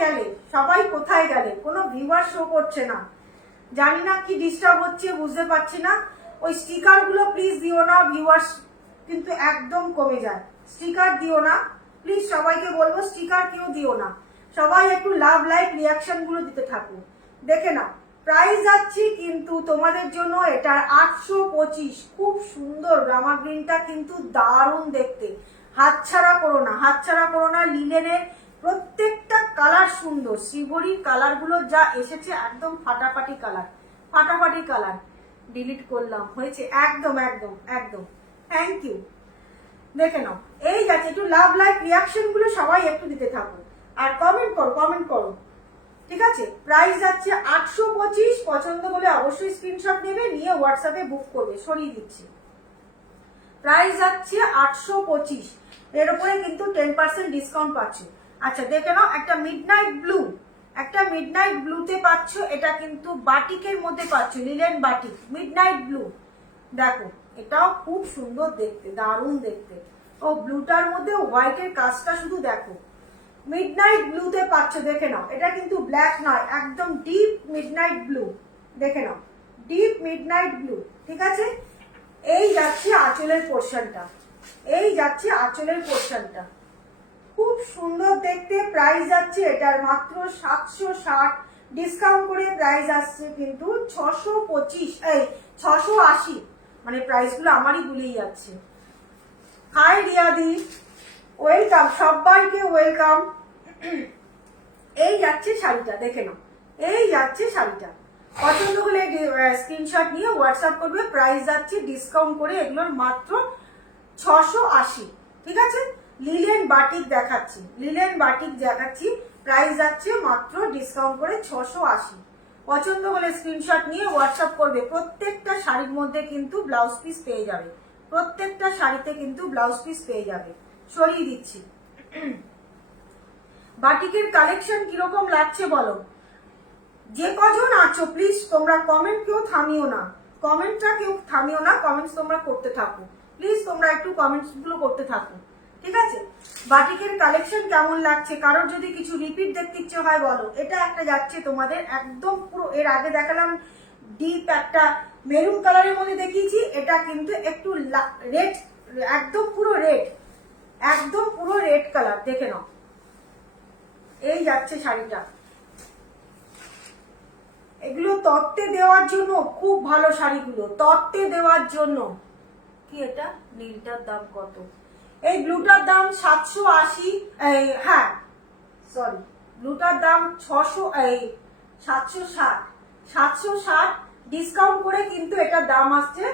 গেলে, কোনো ভিউয়ার শো করছে না, জানি না কি ডিস্টার্ব হচ্ছে, বুঝতে পারছি না। ওই স্টিকার গুলো প্লিজ দিও না, ভিউয়ার্স কিন্তু একদম কমে যায়, স্টিকার দিও না প্লিজ, সবাইকে বলবো স্টিকার কেউ দিও না, সবাই একটু লাভ লাইক রিয়াকশন গুলো দিতে থাকো। দেখে না, প্রাইস যাচ্ছে কিন্তু তোমাদের জন্য এটার 825, খুব সুন্দর রামা গ্রিনটা কিন্তু দারুণ দেখতে, হাতছাড়া করো না। লিনেনের প্রত্যেকটা কালার সুন্দর, শ্রীভরির কালার গুলো যা এসেছে একদম ফাটাফাটি কালার। ডিলিট করলাম, হয়েছে, একদম একদম একদম, থ্যাংক ইউ। দেখে নাও, এই যাচ্ছে, একটু লাভ লাইক রিয়াকশন গুলো সবাই একটু দিতে থাকো, আর কমেন্ট করো, ঠিক আছে? প্রাইস যাচ্ছে 825, পছন্দ হলে অবশ্যই স্ক্রিনশট নেবে, নিয়ে হোয়াটসঅ্যাপে বুক করবে, সরিয়ে দিচ্ছি। প্রাইস যাচ্ছে 825, এর উপরে কিন্তু 10% ডিসকাউন্ট পাচ্ছ। আচ্ছা দেখে নাও, একটা মিডনাইট ব্লুতে পাচ্ছ, এটা কিন্তু বাটিকের মধ্যে পাচ্ছ, লিলেন বাটিক মিডনাইট ব্লু। দেখো এটাও খুব সুন্দর দেখতে, দারুণ দেখতে। ও ব্লুটার মধ্যে হোয়াইটের কাজটা শুধু দেখো, মিডনাইট ব্লুতে পাচ্ছ, দেখে নাও। এটা কিন্তু ব্ল্যাক নয়, একদম ডিপ মিডনাইট ব্লু, দেখে নাও, ডিপ মিডনাইট ব্লু, ঠিক আছে? এই যাচ্ছে আঁচলের পোর্শনটা, খুব সুন্দর দেখতে। প্রাইস যাচ্ছে এটার মাত্র 760, ডিসকাউন্ট করে প্রাইস আসছে কিন্তু 680, মানে প্রাইস গুলো আমারই ভুলেই যাচ্ছে। হাই রিয়াদি, ওয়েলকাম, সবাইকে ওয়েলকাম। এই যাচ্ছে শাড়িটা, দেখে নাও, এই যাচ্ছে শাড়িটা, পছন্দ হলে স্ক্রিনশট নিয়ে হোয়াটসঅ্যাপ করবে। প্রাইস যাচ্ছে ডিসকাউন্ট করে এগুলোর মাত্র 680, ঠিক আছে? লিলেন বাটিক দেখাচ্ছি, প্রাইস যাচ্ছে মাত্র ডিসকাউন্ট করে 680। পছন্দ হলে স্ক্রিনশট নিয়ে হোয়াটসঅ্যাপ করবে। প্রত্যেকটা শাড়ির মধ্যে কিন্তু ব্লাউজ পিস পেয়ে যাবে, প্রত্যেকটা শাড়িতে কিন্তু ব্লাউজ পিস পেয়ে যাবে। সরিয়ে দিচ্ছি। বাটিকের কালেকশন কিরকম লাগছে বলো, যে কজন আছো প্লিজ তোমরা কমেন্ট কেউ থামিও না, কমেন্টস তোমরা করতে থাকো প্লিজ, তোমরা একটু কমেন্টস গুলো করতে থাকো, ঠিক আছে? বাটিকের কালেকশন কেমন লাগছে, কারোর যদি কিছু রিপিট দেখতে ইচ্ছে হয় বলো। এটা একটা যাচ্ছে তোমাদের একদম পুরো, এর আগে দেখালাম ডিপ একটা মেরুন কালারের মধ্যে দেখিয়েছি, এটা কিন্তু একটু রেড, একদম পুরো রেড কালার, দেখে নাও। এই যাচ্ছে শাড়িটা, এগুলো তত্ত্বে দেওয়ার জন্য খুব ভালো শাড়িগুলো, তত্ত্বে দেওয়ার জন্য। কি এটা, নীলটার দাম কত? এই ব্লুটার দাম 780, হ্যাঁ সরি, ব্লুটার দাম 760, ডিসকাউন্ট করে কিন্তু এটার দাম আসছে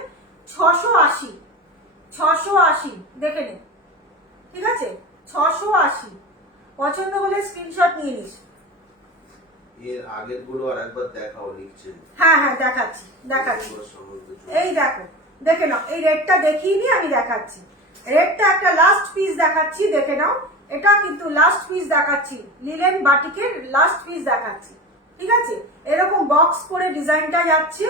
680, দেখে নে, ঠিক আছে? 680, পছন্দ হলে স্ক্রিনশট নিয়ে নিস। এর আগের গুলো আর একবার দেখাও লিখছেন। হ্যাঁ হ্যাঁ দেখাচ্ছি দেখাচ্ছি। এই দেখো, দেখে নাও, এই রেডটা দেখিয়ে নিয়ে আমি দেখাচ্ছি। রেডটা একটা লাস্ট পিস দেখাচ্ছি, দেখে নাও। এটা কিন্তু লাস্ট পিস দেখাচ্ছি, লিলেন বাটিকের লাস্ট পিস দেখাচ্ছি। ঠিক আছে, এরকম বক্স করে ডিজাইনটা যাচ্ছে,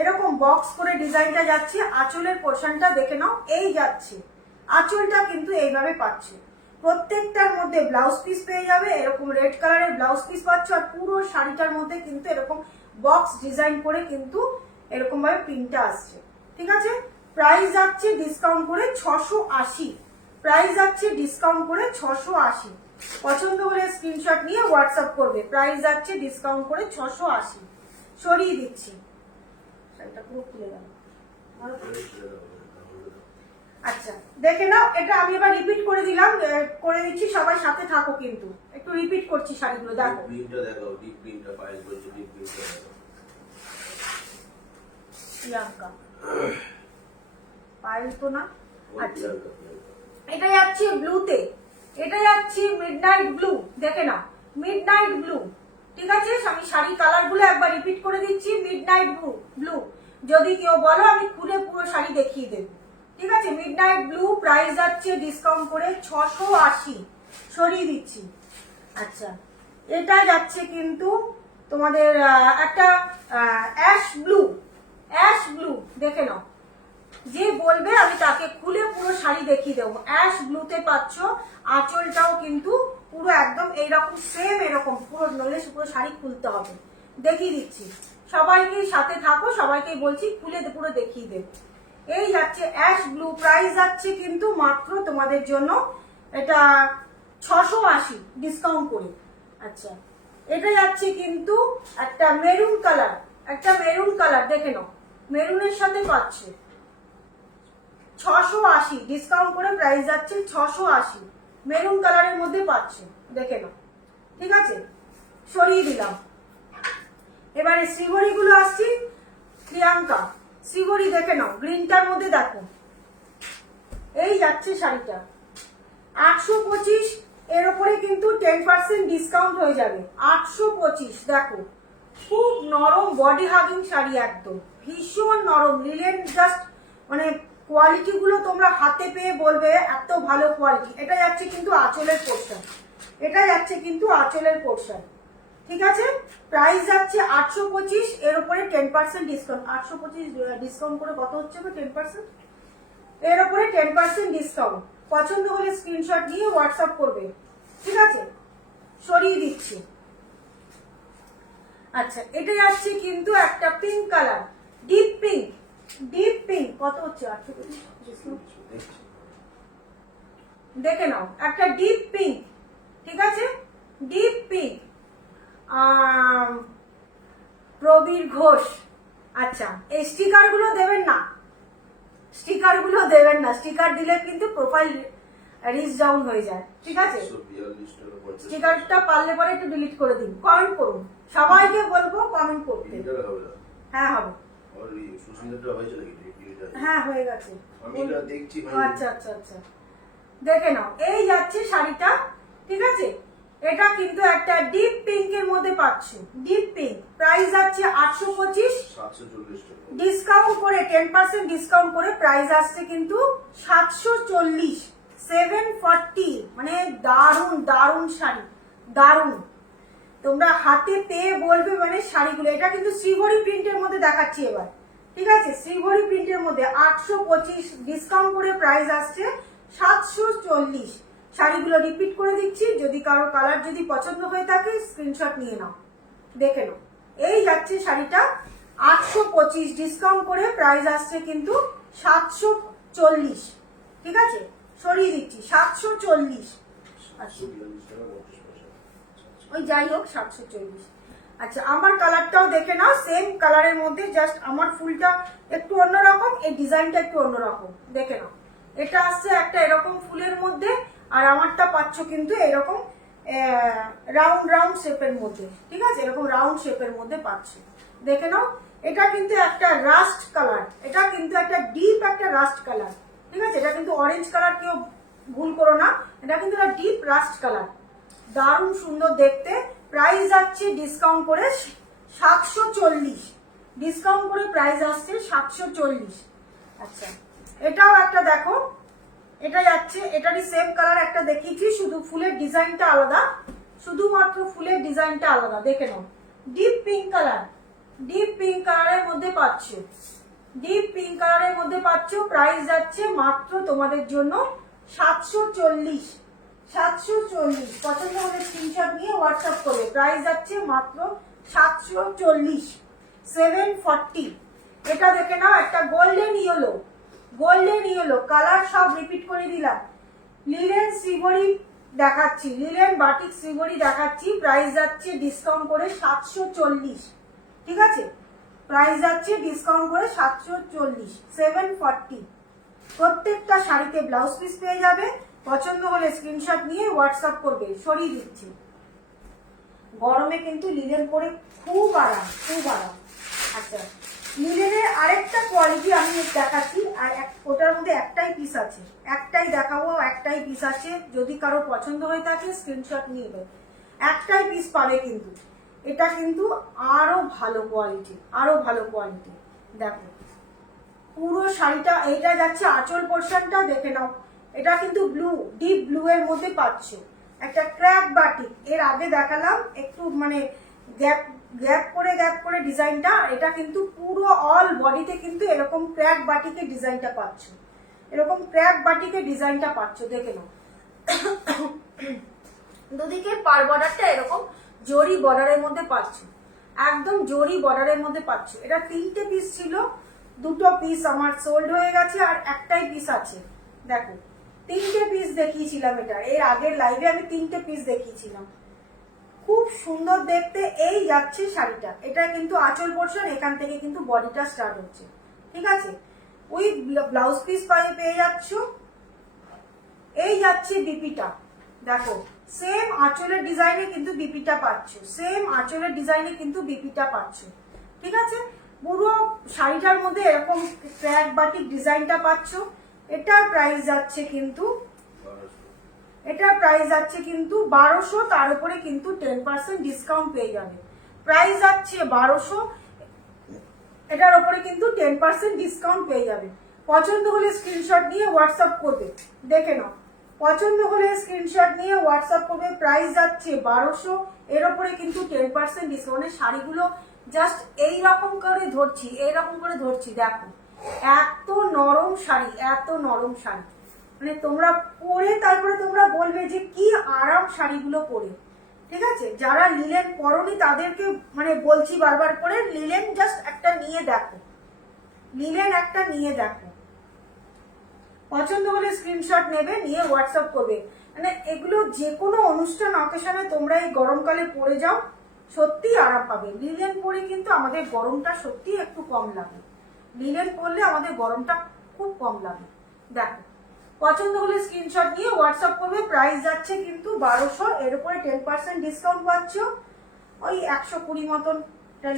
এরকম বক্স করে ডিজাইনটা যাচ্ছে। আঁচলের পোর্শনটা দেখে নাও, এই যাচ্ছে। আঁচলটা কিন্তু এইভাবে পাচ্ছে। প্রত্যেকটার মধ্যে ব্লাউজ পিস পেয়ে যাবে, এরকম রেড কালারের ব্লাউজ পিস পাচ্ছ। আর পুরো শাড়িটার মধ্যে কিন্তু এরকম বক্স ডিজাইন করে কিন্তু এরকম ভাবে প্রিন্টটা আসছে। ঠিক আছে, প্রাইস যাচ্ছে ডিসকাউন্ট করে 680। প্রাইস যাচ্ছে ডিসকাউন্ট করে 680। পছন্দ হলে স্ক্রিনশট নিয়ে হোয়াটসঅ্যাপ করবে। প্রাইস যাচ্ছে ডিসকাউন্ট করে 680। সরিয়ে দিচ্ছি, শাড়িটা পুরো খুলে গেল। আচ্ছা দেখে নাও, এটা আমি এবার রিপিট করে দিলাম, করে দিচ্ছি, সবাই সাথে থাকো কিন্তু। একটু রিপিট করছি শাড়িগুলো, দেখো। প্রিন্টটা দেখাও, ডিপ প্রিন্টটা পাইল বলছে, ডিপ প্রিন্টটা দেখাও। প্রিয়াঙ্কা পাইল তো না। আচ্ছা, প্রিয়াঙ্কা। এটা যাচ্ছে ব্লুতে, এটা যাচ্ছে মিডনাইট ব্লু, দেখে নাও, মিডনাইট ব্লু। ঠিক আছে, আমি শাড়ি কালার গুলো একবার রিপিট করে দিচ্ছি। মিডনাইট ব্লু, যদি কেউ বলো আমি খুলে পুরো শাড়ি দেখিয়ে দেবো। ঠিক আছে, মিডনাইট ব্লু, প্রাইস যাচ্ছে ডিসকাউন্ট করে 680। সরিয়ে দিচ্ছি। আচ্ছা, এটা যাচ্ছে কিন্তু তোমাদের একটা অ্যাশ ব্লু, অ্যাশ ব্লু, দেখে নাও। যে বলবে আমি তাকে খুলে পুরো শাড়ি দেখিয়ে দেবো। অ্যাশ ব্লুতে পাচ্ছ, আঁচলটাও কিন্তু পুরো একদম এইরকম সেম, এরকম পুরো, নইলে পুরো শাড়ি খুলতে হবে। দেখিয়ে দিচ্ছি, সবাইকে সাথে থাকো, সবাইকে বলছি খুলে পুরো দেখিয়ে দেবো। এই যাচ্ছে অ্যাশ ব্লু, প্রাইস যাচ্ছে কিন্তু মাত্র তোমাদের জন্য এটা 680 ডিসকাউন্ট করে। আচ্ছা, এটা যাচ্ছে কিন্তু একটা মেরুন কালার, একটা মেরুন কালার, দেখে নাও, মেরুনের সাথে পাচ্ছে 680 ডিসকাউন্ট করে। প্রাইস যাচ্ছে 680, মেরুন কালারের মধ্যে পাচ্ছে, দেখে নাও। ঠিক আছে, সরিয়ে দিলাম। এবারে শ্রীবরী গুলো আসছি। প্রিয়াঙ্কা শ্রীবরী, দেখে নাও, গ্রিনটার মধ্যে দেখো, এই যাচ্ছে শাড়িটা 825। এর উপরে কিন্তু 10% ডিসকাউন্ট হয়ে যাবে। 825, দেখো, খুব নরম বডি হাগিং শাড়ি, একদম ভীষণ নরম লিলেন। জাস্ট মানে কোয়ালিটি গুলো তোমরা হাতে পেয়ে বলবে এত ভালো কোয়ালিটি। এটা যাচ্ছে কিন্তু আঁচলের পোর্শন, এটা যাচ্ছে কিন্তু আঁচলের পোর্শন। ঠিক আছে, প্রাইস যাচ্ছে 825, এর উপরে 10% ডিসকাউন্ট। 825 ডিসকাউন্ট করে কত হচ্ছে গো? 10%, এর উপরে 10% ডিসকাউন্ট। পছন্দ হলে স্ক্রিনশট নিয়ে হোয়াটসঅ্যাপ করবে। ঠিক আছে, সরিয়ে দিচ্ছি। আচ্ছা, এটা যাচ্ছে কিন্তু একটা pink colour, deep pink, deep pink, কত হচ্ছে? 825 দেখে নাও, একটা ডিপ পিঙ্ক। ঠিক আছে, ডিপ পিঙ্ক, প্রবীর ঘোষ। আচ্ছা, এই স্টিকার গুলো দেবেন না, স্টিকার গুলো দেবেন না, স্টিকার দিলে কিন্তু প্রোফাইল রিচ ডাউন হয়ে যায়। ঠিক আছে, স্টিকারটা পারলে পরে একটু ডিলিট করে দিন। কমেন্ট করুন, সবাইকে বলবো কমেন্ট করতে। হ্যাঁ হবে, হ্যাঁ হয়ে গেছে। আচ্ছা আচ্ছা আচ্ছা, দেখে নাও, এই যাচ্ছে শাড়িটা। ঠিক আছে, এটা কিন্তু একটা ডিপ পিঙ্কের মধ্যে পাচ্ছ, ডিপ পিঙ্ক। প্রাইস যাচ্ছে 825, ডিসকাউন্ট করে 10% ডিসকাউন্ট করে প্রাইস আসছে কিন্তু 740, 740। মানে দারুণ দারুণ শাড়ি, দারুণ। তোমরা হাতে পেয়ে বলবে মানে শাড়িগুলো। এটা কিন্তু শ্রীভরি প্রিন্টের মধ্যে দেখাচ্ছি এবার। ঠিক আছে, শ্রীভরি প্রিন্টের মধ্যে 825 ডিসকাউন্ট করে প্রাইস আসছে 740। শাড়িগুলো রিপিট করে দিচ্ছি, যদি কারো কালার যদি পছন্দ হয়ে থাকে স্ক্রিনশট নিয়ে নাও, দেখে নাও। এই যাচ্ছে শাড়িটা 825 ডিসকাউন্ট করে প্রাইস আসছে কিন্তু 740। ঠিক আছে, সরিয়ে দিচ্ছি, 740। ওই যাই হোক 740। আচ্ছা, আমার কালারটাও দেখে নাও, সেম কালারের মধ্যে, জাস্ট আমার ফুলটা একটু অন্যরকম, এই ডিজাইনটা একটু অন্যরকম, দেখে নাও। এটা আসছে একটা এরকম ফুলের মধ্যে, আর আমারটা পাচ্ছ কিন্তু এরকম রাউন্ড রাউন্ড শেপের মধ্যে। ঠিক আছে, এরকম রাউন্ড শেপের মধ্যে পাচ্ছ, দেখে নাও। এটা কিন্তু একটা রাস্ট কালার, এটা কিন্তু একটা ডিপ একটা রাস্ট কালার। ঠিক আছে, এটা কিন্তু অরেঞ্জ কালার, কেউ ভুল করো না, এটা কিন্তু একটা ডিপ রাস্ট কালার, দারুণ সুন্দর দেখতে। প্রাইস যাচ্ছে ডিসকাউন্ট করে 740, ডিসকাউন্ট করে প্রাইস আসছে 740। আচ্ছা, এটাও একটা দেখো, এটা যাচ্ছে, এটারই সেম কালার একটা দেখিয়েছি, শুধু ফুলের ডিজাইনটা আলাদা, শুধুমাত্র ফুলের ডিজাইনটা আলাদা। দেখে নাও, deep pink colour, deep pink কালারের মধ্যে পাচ্ছ, ডিপ পিঙ্ক কালারের মধ্যে পাচ্ছ। প্রাইস যাচ্ছে মাত্র তোমাদের জন্য 740, 740। পছন্দ হলে স্ক্রিনশট নিয়ে হোয়াটসঅ্যাপ করবে। প্রাইস যাচ্ছে মাত্র 740, 740। এটা দেখে নাও, একটা golden yellow, golden yellow colour, সব রিপিট করে দিলাম। লিলেন শ্রীবরী দেখাচ্ছি, লিলেন বাটিক শ্রীবরী দেখাচ্ছি। প্রাইস যাচ্ছে ডিসকাউন্ট করে 740, ঠিক আছে? প্রাইস যাচ্ছে ডিসকাউন্ট করে 740, 740। প্রত্যেকটা শাড়িতে ব্লাউজ পিস পেয়ে যাবে। পছন্দ হলে স্ক্রিনশট নিয়ে হোয়াটসঅ্যাপ করবে। সরিয়ে দিচ্ছি, গরমে কিন্তু লিলেন পরে খুব আরাম, খুব আরাম। আচ্ছা, লিলেনের আরেকটা কোয়ালিটি আমি দেখাচ্ছি, আর ওটার মধ্যে একটাই পিস আছে, একটাই দেখাবো, একটাই পিস আছে। যদি কারো পছন্দ হয়ে থাকে স্ক্রিনশট নিয়ে নেবে, একটাই পিস পাবে কিন্তু। এটা কিন্তু আরো ভালো কোয়ালিটি, আরো ভালো কোয়ালিটি। দেখো পুরো শাড়িটা, এইটা যাচ্ছে আঁচল পোর্শনটা, দেখে নাও। এটা কিন্তু ব্লু, ডিপ ব্লু এর মধ্যে পাচ্ছ। একটা ক্র্যাক বাটিক, এর আগে দেখালাম একটু মানে গ্যাপ গ্যাপ করে ডিজাইনটা। এটা কিন্তু পুরো অল বডিতে কিন্তু এরকম ক্র্যাক বাটিকের ডিজাইনটা পাচ্ছ, এরকম ক্র্যাক বাটিকের ডিজাইনটা পাচ্ছ। দেখে নাও, দুদিকে পার বর্ডারটা এরকম জরি বর্ডারের মধ্যে পাচ্ছ, একদম জরি বর্ডারের মধ্যে পাচ্ছ। এটা 3টে পিস ছিল, 2টো পিস আমার সোল্ড হয়ে গেছে, আর একটাই পিস আছে। দেখো 3টে পিস দেখিয়েছিলাম, এটা এর আগের লাইভে আমি 3টে পিস দেখিয়েছিলাম। খুব সুন্দর দেখতে। এই যাচ্ছে শাড়িটা, এটা কিন্তু আঁচল পোর্শন, এখান থেকে কিন্তু বডিটা স্টার্ট হচ্ছে, ঠিক আছে? উইথ ব্লাউজ পিস পেয়ে যাচ্ছ। এই যাচ্ছে বিপিটা, দেখো সেম আঁচলের ডিজাইনে কিন্তু বিপিটা পাচ্ছ, সেম আঁচলের ডিজাইনে কিন্তু বিপিটা পাচ্ছ, ঠিক আছে? পুরো শাড়িটার মধ্যে এরকম ক্র্যাক বাটিক ডিজাইনটা পাচ্ছ। এটার প্রাইস যাচ্ছে কিন্তু, এটার প্রাইস যাচ্ছে কিন্তু 1200, তার উপরে কিন্তু 10% ডিসকাউন্ট পেয়ে যাবে। প্রাইস যাচ্ছে 1200, এটার উপরে কিন্তু 10% ডিসকাউন্ট পেয়ে যাবে। পছন্দ হলে স্ক্রিনশট নিয়ে হোয়াটসঅ্যাপ করবে। দেখে নাও, পছন্দ হলে স্ক্রিনশট নিয়ে হোয়াটসঅ্যাপ করবে। প্রাইস যাচ্ছে 1200, এর উপরে কিন্তু 10% ডিসকাউন্ট। শাড়িগুলো জাস্ট এইরকম করে ধরছি, এইরকম করে ধরছি, দেখো এত নরম শাড়ি, এত নরম শাড়ি, মানে তোমরা পরে তারপরে তোমরা বলবে যে কি আরাম শাড়িগুলো পরে, ঠিক আছে? যারা লিলেন পরনি তাদেরকে মানে বলছি বারবার করে, লিলেন জাস্ট একটা নিয়ে দেখো, লিলেন একটা নিয়ে দেখো। পছন্দ হলে স্ক্রিনশট নেবে, নিয়ে হোয়াটসঅ্যাপ করবে। মানে এগুলো যে কোনো অনুষ্ঠান অকেশনে তোমরা এই গরমকালে পরে যাও, সত্যি আরাম পাবে। লিলেন পরে কিন্তু আমাদের গরমটা সত্যি একটু কম লাগে, লিলেন পরলে আমাদের গরমটা খুব কম লাগে। দেখো পছন্দ হলে স্ক্রিনশট নিয়ে হোয়াটসঅ্যাপ করবে। প্রাইস যাচ্ছে কিন্তু 1200, এর উপরে 10% ডিসকাউন্ট পাচ্ছ। ওই 120 মতন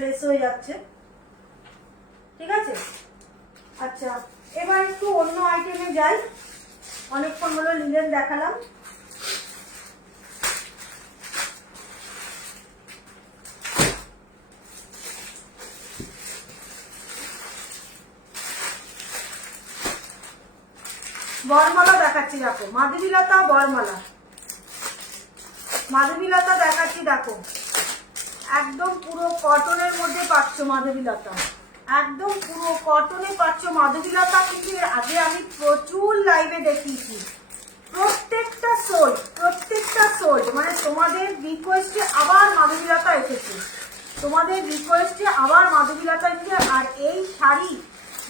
লেস হয়ে যাচ্ছে, ঠিক আছে? আচ্ছা, এবার একটু অন্য আইটেমে যাই। অনেকক্ষণ হলো লিলেন দেখালাম। বরমালা দেখাচ্ছি, দেখো মাধবীলতা বরমালা, মাধবীলতা দেখাচ্ছি। দেখো একদম পুরো কটনের মধ্যে পাচ্ছ মাধবীলতা, একদম পুরো কটনে পাচ্ছ মাধবীলতা। কিন্তু এর আগে আমি প্রচুর লাইভে দেখিয়েছি, প্রত্যেকটা সোল্ড, প্রত্যেকটা সোল্ড। মানে তোমাদের রিকোয়েস্টে আবার মাধবীলতা এসেছে, তোমাদের রিকোয়েস্টে আবার মাধবীলতা এসেছে। আর এই শাড়ি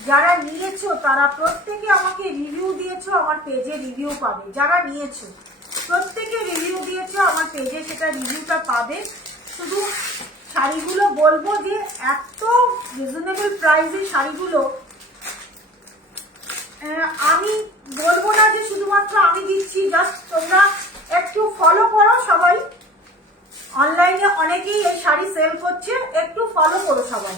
যারা নিয়েছো তারা প্রত্যেকে আমাকে রিভিউ দিয়েছো, আমার পেজে রিভিউ পাবে। যারা নিয়েছো প্রত্যেকে রিভিউ দিয়েছো, আমার পেজে সেটা রিভিউটা পাবে। শুধু শাড়িগুলো বলবো যে এত রিজনেবল প্রাইসে শাড়িগুলো আমি বলবো না যে শুধুমাত্র আমি দিচ্ছি, জাস্ট তোমরা একটু ফলো করো সবাই। অনলাইনে অনেকেই এই শাড়ি সেল করছে, একটু ফলো করো সবাই।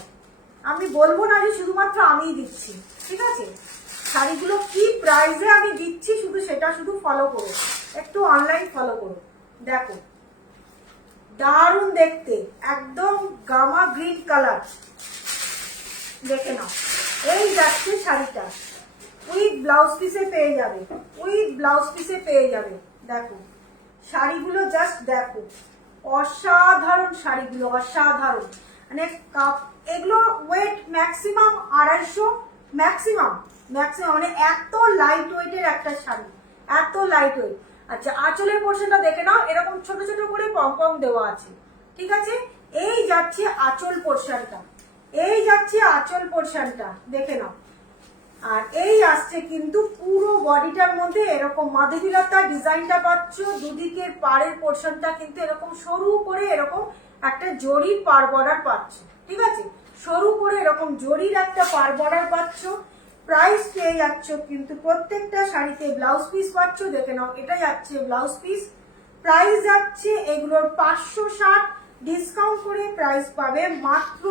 আমি বলবো না যে শুধুমাত্র আমিই দিচ্ছি, ঠিক আছে? শাড়িগুলো কি প্রাইসে আমি দিচ্ছি শুধু সেটা শুধু ফলো করো, একটু অনলাইন ফলো করো। দেখো দারুণ দেখতে, একদম গামা গ্রিন কালার। দেখে নাও, এই যাচ্ছে শাড়িটা, উইথ ব্লাউজ পিসে পেয়ে যাবে, উইথ ব্লাউজ পিসে পেয়ে যাবে। দেখো শাড়িগুলো জাস্ট দেখো, অসাধারণ শাড়িগুলো, অসাধারণ। মানে এগুলো ওয়েট ম্যাক্সিমাম 250, ম্যাক্সিমাম মানে এত লাইট ওয়েটের একটা শাড়ি, এত লাইট ওয়েট। আচ্ছা, আঁচলের পোর্শনটা দেখে নাও, এরকম ছোট ছোট করে পম দেওয়া আছে, ঠিক আছে। এই যাচ্ছে আঁচল পোর্শনটা, এই যাচ্ছে আঁচল পোর্শনটা, দেখে নাও। আর এই আসছে কিন্তু পুরো বডিটার মধ্যে এরকম মাধবীলতা ডিজাইনটা পাচ্ছ, দুদিকের পাড়ের পোর্শনটা কিন্তু এরকম সরু করে এরকম একটা জরির পাড় বর্ডার পাচ্ছ, ঠিক আছে। সরু করে এরকম জরির একটা পাড় বর্ডার পাচ্ছ। প্রাইস পেয়ে যাচ্ছ কিন্তু প্রত্যেকটা শাড়িতে ব্লাউজ পিস পাচ্ছ, দেখে নাও, এটা যাচ্ছে ব্লাউজ পিস। প্রাইস যাচ্ছে এগুলোর 560, ডিসকাউন্ট করে প্রাইস পাবে মাত্র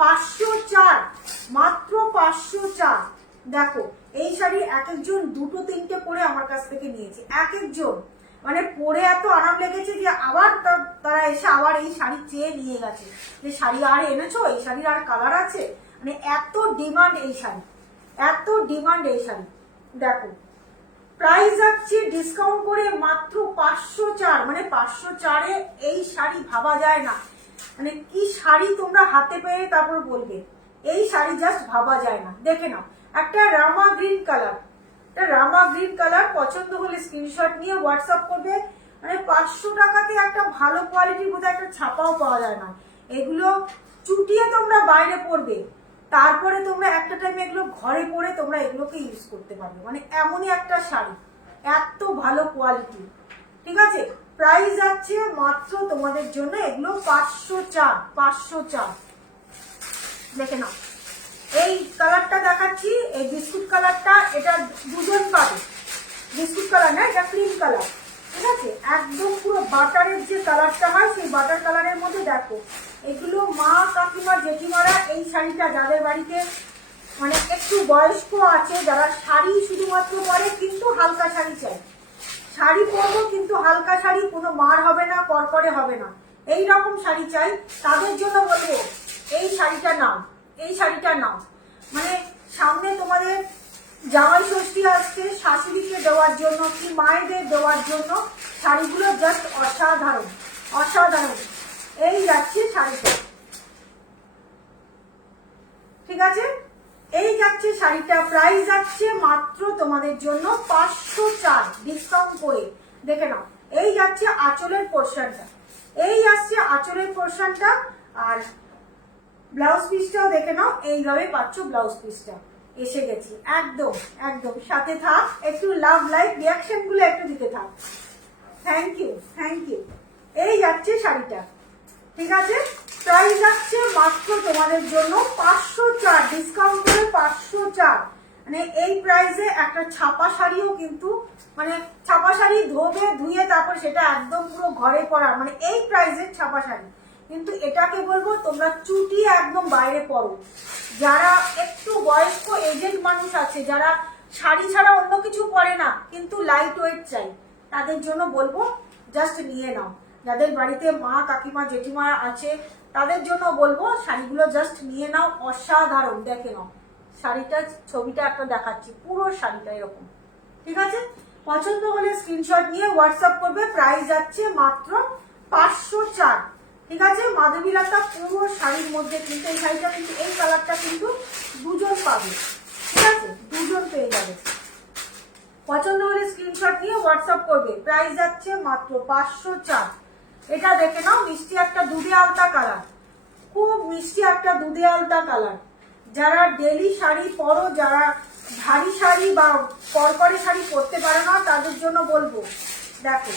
504, মাত্র 504। দেখো এই শাড়ি এক একজন দুটো তিনটে পরে আমার কাছ থেকে নিয়েছে, এক একজন মানে পরে এত আরাম লেগেছে যে আবার তারা এসে আবার এই শাড়ি চেয়ে নিয়ে গেছে, যে শাড়ি আর এনেছো, এই শাড়ির আর কালার আছে। মানে এত ডিমান্ড এই শাড়ি, এত ডিমান্ড এই শাড়ি। দেখো প্রাইস যাচ্ছে ডিসকাউন্ট করে মাত্র 504, মানে 504-এ এই শাড়ি ভাবা যায় না। মানে কি শাড়ি তোমরা হাতে পেয়ে তারপর বলবে এই শাড়ি জাস্ট ভাবা যায় না। দেখে নাও, একটা রামা গ্রিন কালার, একটা রামা গ্রিন কালার। পছন্দ হলে স্ক্রিনশট নিয়ে হোয়াটসঅ্যাপ করবে। মানে 500 টাকাতে একটা ভালো কোয়ালিটির বোধহয় একটা ছাপাও পাওয়া যায় না। এগুলো চুটিয়ে তোমরা বাইরে পরবে, তারপরে তোমরা একটা টাইমে এগুলো ঘরে পরে তোমরা এগুলোকে ইউজ করতে পারবে। মানে এমনই একটা শাড়ি, এত ভালো কোয়ালিটি, ঠিক আছে। প্রাইস যাচ্ছে মাত্র তোমাদের জন্য এগুলো 504, 504। দেখে নাও, এই কালারটা দেখাচ্ছি, এই বিস্কুট কালারটা, এটা দুজন পাবে। বিস্কুট কালার না, এটা ক্রিম কালার, ঠিক আছে। একদম পুরো বাটারের যে কালারটা হয় সেই বাটার কালারের মধ্যে। দেখো এগুলো মা কাকিমা জেঠিমারা এই শাড়িটা যাদের বাড়িতে মানে একটু বয়স্ক আছে, যারা শাড়ি শুধুমাত্র পরে কিন্তু হালকা শাড়ি চাই, শাড়ি পরবো কিন্তু হালকা শাড়ি, কোনো মার হবে না, করকরে হবে না, এই রকম শাড়ি চাই, তাদের জন্য বলবো এই শাড়িটা নাও, এই শাড়িটা নাও। মানে সামনে তোমাদের জামাই ষষ্ঠী আসছে, শাশুড়িকে দেওয়ার জন্য কি মায়েদের দেওয়ার জন্য শাড়িগুলো জাস্ট অসাধারণ, অসাধারণ। এই যাচ্ছে শাড়িটা, ঠিক আছে। এই যাচ্ছে শাড়িটা, প্রাইস যাচ্ছে মাত্র তোমাদের জন্য 504, ডিসকাউন্ট করে। দেখে নাও, এই যাচ্ছে আঁচলের পোর্শনটা, এই আসছে আঁচলের পোর্শনটা। আর ব্লাউজ পিসটাও দেখে নাও, এইভাবে পাচ্ছ ব্লাউজ পিসটা। এসে গেছি একদম একদম, সাথে থাক, একটু লাভ লাইক রিয়াকশন গুলো একটু দিতে থাক। Thank you, thank you. এই যাচ্ছে শাড়িটা, ঠিক আছে। প্রাইস যাচ্ছে মাত্র তোমাদের জন্য 504, ডিসকাউন্ট করে 504। মানে এই প্রাইসে একটা ছাপা শাড়িও কিন্তু, মানে ছাপা শাড়ি ধোবে ধুয়ে তারপর সেটা একদম পুরো ঘরে পরা, মানে এই প্রাইসের ছাপা শাড়ি। কিন্তু এটাকে বলবো তোমরা চুটিয়ে একদম বাইরে পরো। যারা একটু বয়স্ক এজেন্ট মানুষ আছে, যারা শাড়ি ছাড়া অন্য কিছু পরে না কিন্তু লাইট ওয়েট চাই, তাদের জন্য বলবো জাস্ট নিয়ে নাও। যাদের বাড়িতে মা কাকিমা জেঠিমা আছে তাদের জন্য বলবো শাড়িগুলো জাস্ট নিয়ে নাও, অসাধারণ। দেখে নাও শাড়িটা, ছবিটা একটা দেখাচ্ছি, পুরো শাড়িটা এরকম, ঠিক আছে। পছন্দ হলে স্ক্রিনশট নিয়ে হোয়াটসঅ্যাপ করবে। প্রাইস যাচ্ছে মাত্র 504, ঠিক আছে। মাধবীলতা পুরো শাড়ির মধ্যে কিন্তু এই শাড়িটা কিন্তু এই কালারটা কিন্তু দুজন পাবে, ঠিক আছে, দুজন পেয়ে যাবে। পছন্দ হলে স্ক্রিনশট নিয়ে হোয়াটসঅ্যাপ করবে। প্রাইস যাচ্ছে মাত্র 504। এটা দেখে নাও, মিষ্টি একটা দুধে আলতা কালার, খুব মিষ্টি একটা দুধে আলতা কালার। যারা ডেলি শাড়ি পরো, যারা ভারী শাড়ি বা করকরে শাড়ি পরতে পারে না, তাদের জন্য বলবো দেখো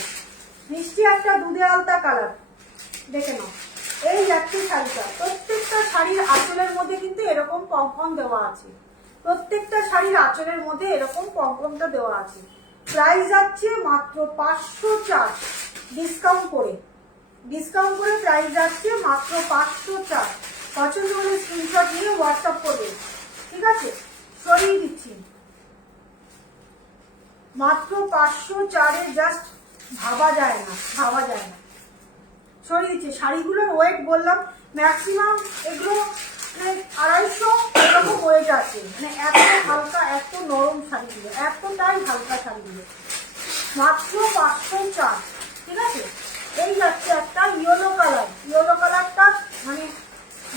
মিষ্টি একটা দুধে আলতা কালার। দেখে নাও, এই যাচ্ছে শাড়িটা। প্রত্যেকটা শাড়ির আঁচলের মধ্যে কিন্তু এরকম পমপম দেওয়া আছে, প্রত্যেকটা শাড়ির আঁচলের মধ্যে এরকম পমপমটা দেওয়া আছে। প্রাইস যাচ্ছে মাত্র 504, ডিসকাউন্ট করে, ডিসকাউন্ট করে প্রাইস যাচ্ছে মাত্র 504। পছন্দ হলে স্ক্রিনশট নিয়ে হোয়াটসঅ্যাপ করবে, ঠিক আছে। সরিয়ে দিচ্ছি, মাত্র 504-এ জাস্ট ভাবা যায় না, ভাবা যায় না। সরিয়ে দিচ্ছে। শাড়িগুলোর ওয়েট বললাম ম্যাক্সিমাম এগুলো মানে 250 এরকম ওয়েট আছে, মানে এত হালকা এত নরম শাড়িগুলো, এতটাই হালকা শাড়িগুলো, মাত্র 504। ঠিক আছে, এই যাচ্ছে একটা ইয়েলো কালার। ইয়েলো কালারটা মানে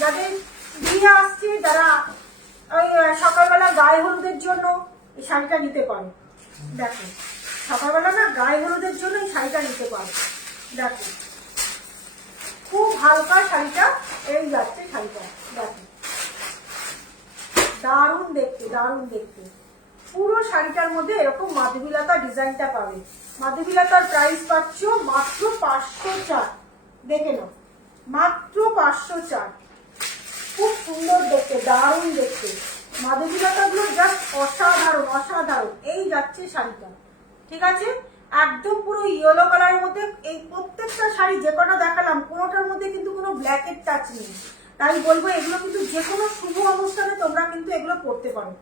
যাদের বিয়ে আসছে, যারা ওই সকালবেলা গায়ে হলুদের জন্য এই শাড়িটা নিতে পারে। দেখো সকালবেলা না গায়ে হলুদের জন্য এই শাড়িটা নিতে পারে। দেখো খুব হালকা শাড়িটা, এই যাচ্ছে শাড়িটা। দেখো দারুণ দেখতে, দারুণ দেখতে। পুরো শাড়িটার মধ্যে এরকম মাধবীলতা ডিজাইনটা পাবে। মাধবীলতার প্রাইস পাচ্ছ মাত্র 504। দেখে নাও, মাত্র 504। খুব সুন্দর দেখতে, দারুণ দেখতে। মাধবীলতাগুলো জাস্ট অসাধারণ, অসাধারণ। এই যাচ্ছে শাড়িটা। ঠিক আছে, একদম পুরো ইয়েলো কালারের মধ্যে। এই প্রত্যেকটা শাড়ি যে কটা দেখালাম কোনোটার মধ্যে কিন্তু কোনো ব্ল্যাকের টাচ নেই। তাই বলবো এগুলো কিন্তু যে কোনো শুভ অনুষ্ঠানে তোমরা কিন্তু এগুলো পরতে পারো।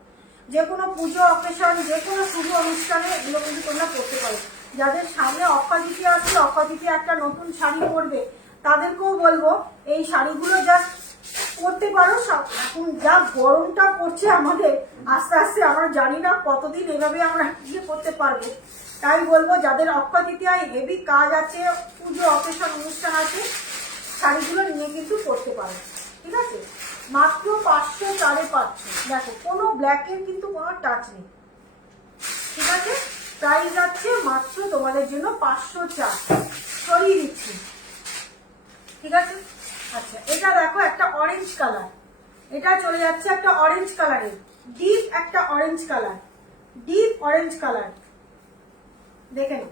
যে কোনো পুজো অকেশন, যে কোনো শুভ অনুষ্ঠানে এগুলো কিন্তু তোমরা পরতে পারো। যাদের সামনে অক্ষয় তৃতীয়া আসছে, অক্ষয় তৃতীয়া একটা নতুন শাড়ি পরবে, তাদেরকেও বলবো এই শাড়িগুলো জাস্ট পরতে পারো। এখন যা গরমটা পড়ছে আমাদের, আস্তে আস্তে আমরা জানি না কতদিন এভাবে আমরা ইয়ে করতে পারবো। তাই বলবো যাদের অক্ষয় তৃতীয়ায় হেভি কাজ আছে, পুজো অকেশন অনুষ্ঠান আছে, শাড়িগুলো নিয়ে কিন্তু পরতে পারো। ঠিক আছে, মাত্র 504 পাচ্ছ। দেখো কোনো ব্ল্যাকের কিন্তু কোনো টাচ নেই। ঠিক আছে, প্রাইস যাচ্ছে মাত্র তোমাদের জন্য 504। সরিয়ে দিচ্ছি। ঠিক আছে, আচ্ছা এটা দেখো একটা অরেঞ্জ কালার। এটা চলে যাচ্ছে একটা অরেঞ্জ কালারের, ডিপ একটা orange colour, deep orange colour. দেখে নাও,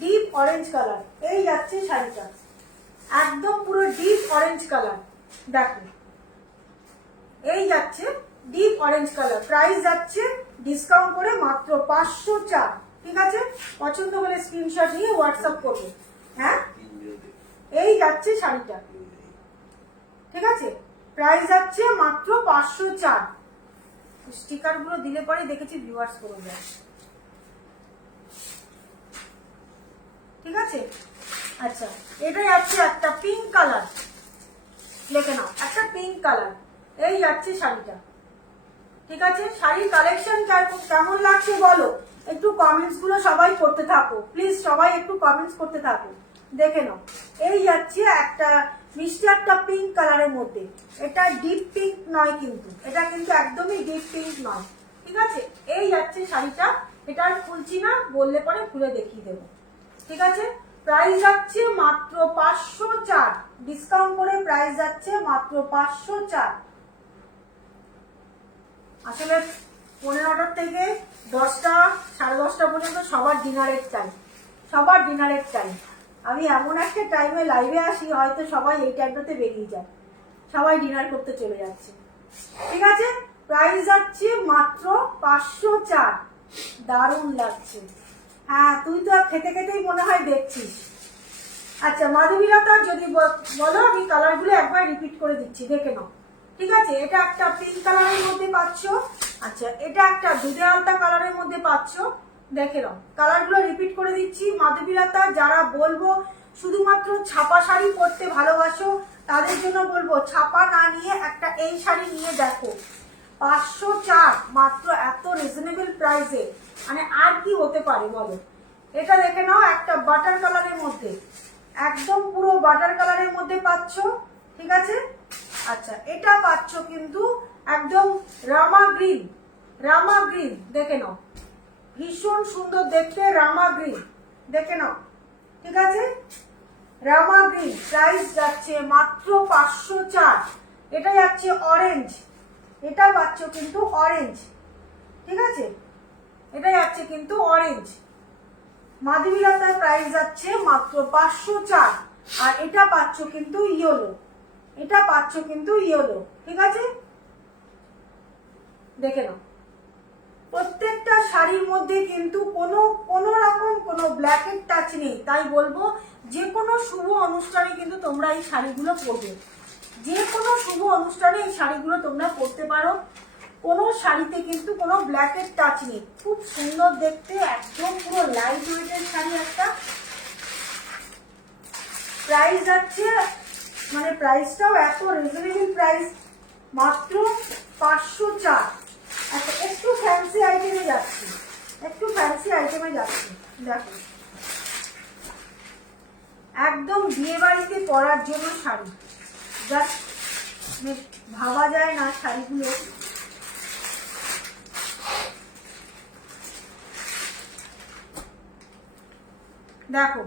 ডিপ অরেঞ্জ কালার। এই যাচ্ছে শাড়িটা, একদম পুরো ডিপ অরেঞ্জ কালার। দেখো এই যাচ্ছে ডিপ অরেঞ্জ কালার। প্রাইস যাচ্ছে ডিসকাউন্ট করে মাত্র 504। ঠিক আছে, পছন্দ হলে স্ক্রিনশট নিয়ে হোয়াটসঅ্যাপ করবে। হ্যাঁ, এই যাচ্ছে শাড়িটা। ঠিক আছে, প্রাইস যাচ্ছে মাত্র 504। স্টিকার গুলো দিলে পরে দেখেছি ভিউয়ার্স করে যায়। ঠিক আছে, আচ্ছা এটা যাচ্ছে একটা পিঙ্ক কালার। লিখে নাও, একটা পিঙ্ক কালার। এই যাচ্ছে শাড়িটা। ঠিক আছে, শাড়ির কালেকশন কেমন লাগছে বলো, একটু কমেন্টস গুলো সবাই করতে থাকো প্লিজ, সবাই একটু কমেন্টস করতে থাকো। দেখে নাও, এই যাচ্ছে একটা মিষ্টি একটা পিঙ্ক কালারের মধ্যে। এটা ডিপ পিঙ্ক নয় কিন্তু, এটা কিন্তু একদমই ডিপ পিঙ্ক নয়। ঠিক আছে, এই যাচ্ছে শাড়িটা। এটা আর খুলছি না, বললে পরে খুলে দেখিয়ে দেবো। ঠিক আছে, প্রাইস যাচ্ছে মাত্র 504। ডিসকাউন্ট করে প্রাইস যাচ্ছে মাত্র 504। আসলে 15টা থেকে 10টা 10:30 পর্যন্ত সবার ডিনারের টাইম, সবার ডিনারের টাইম। আমি এমন একটা টাইমে লাইভে আসি, হয়তো সবাই এই টাইমটাতে বেরিয়ে যায়, সবাই ডিনার করতে চলে যাচ্ছে। ঠিক আছে, প্রাইস যাচ্ছে মাত্র 504। দারুণ লাগছে। হ্যাঁ, তুই তো খেতে খেতেই মনে হয় দেখছিস। আচ্ছা মাধবীলতা যদি বলো, আমি কালারগুলো একবার রিপিট করে দিচ্ছি, দেখে নাও। ঠিক আছে, এটা একটা পিঙ্ক কালারের মধ্যে পাচ্ছ। আচ্ছা এটা একটা দুধে আলতা কালারের মধ্যে পাচ্ছ। দেখে নাও, কালারগুলো রিপিট করে দিচ্ছি। মাধবীলতা যারা বলবো শুধুমাত্র ছাপা শাড়ি পরতে ভালোবাসো, তাদের জন্য বলবো ছাপা না নিয়ে একটা এই শাড়ি নিয়ে দেখো। 504 মাত্র, এত রিজনেবল প্রাইসে, মানে আর কি হতে পারে বলো। এটা দেখে নাও, একটা বাটার কালারের মধ্যে, একদম পুরো বাটার কালারের মধ্যে পাচ্ছ। ঠিক আছে, আচ্ছা এটা পাচ্ছ কিন্তু একদম রামা গ্রিন, রামা গ্রিন। দেখে নাও, ভীষণ সুন্দর দেখতে রামা গ্রিন। দেখে নাও, ঠিক আছে, রামা গ্রিন। প্রাইস যাচ্ছে মাত্র 504। এটা যাচ্ছে অরেঞ্জ, এটা পাচ্ছ কিন্তু অরেঞ্জ। ঠিক আছে, এটা যাচ্ছে কিন্তু অরেঞ্জ। মাধবীলতার প্রাইস যাচ্ছে মাত্র 504। আর এটা পাচ্ছ কিন্তু ইয়েলো, এটা পাচ্ছ কিন্তু ইয়েলো। ঠিক আছে, দেখে নাও, প্রত্যেকটা শাড়ির মধ্যে কিন্তু কোনো রকম কোনো ব্ল্যাকের টাচ নেই। তাই বলবো যে কোনো শুভ অনুষ্ঠানে কিন্তু তোমরা এই শাড়িগুলো পরবে, যে কোনো শুভ অনুষ্ঠানে এই শাড়িগুলো তোমরা পরতে পারো। কোনো শাড়িতে কিন্তু কোনো ব্ল্যাকের টাচ নেই। খুব সুন্দর দেখতে, একদম পুরো লাইট ওয়েটের শাড়ি একটা। প্রাইস যাচ্ছে, মানে প্রাইসটাও এত রিজনেবল প্রাইস, মাত্র 504। আচ্ছা একটু ফ্যান্সি আইটেমে যাচ্ছি, একটু ফ্যান্সি আইটেমে যাচ্ছি। দেখো একদম বিয়ে বাড়িতে পরার জন্য শাড়ি, জাস্ট ভাবা যায় না শাড়িগুলো। দেখো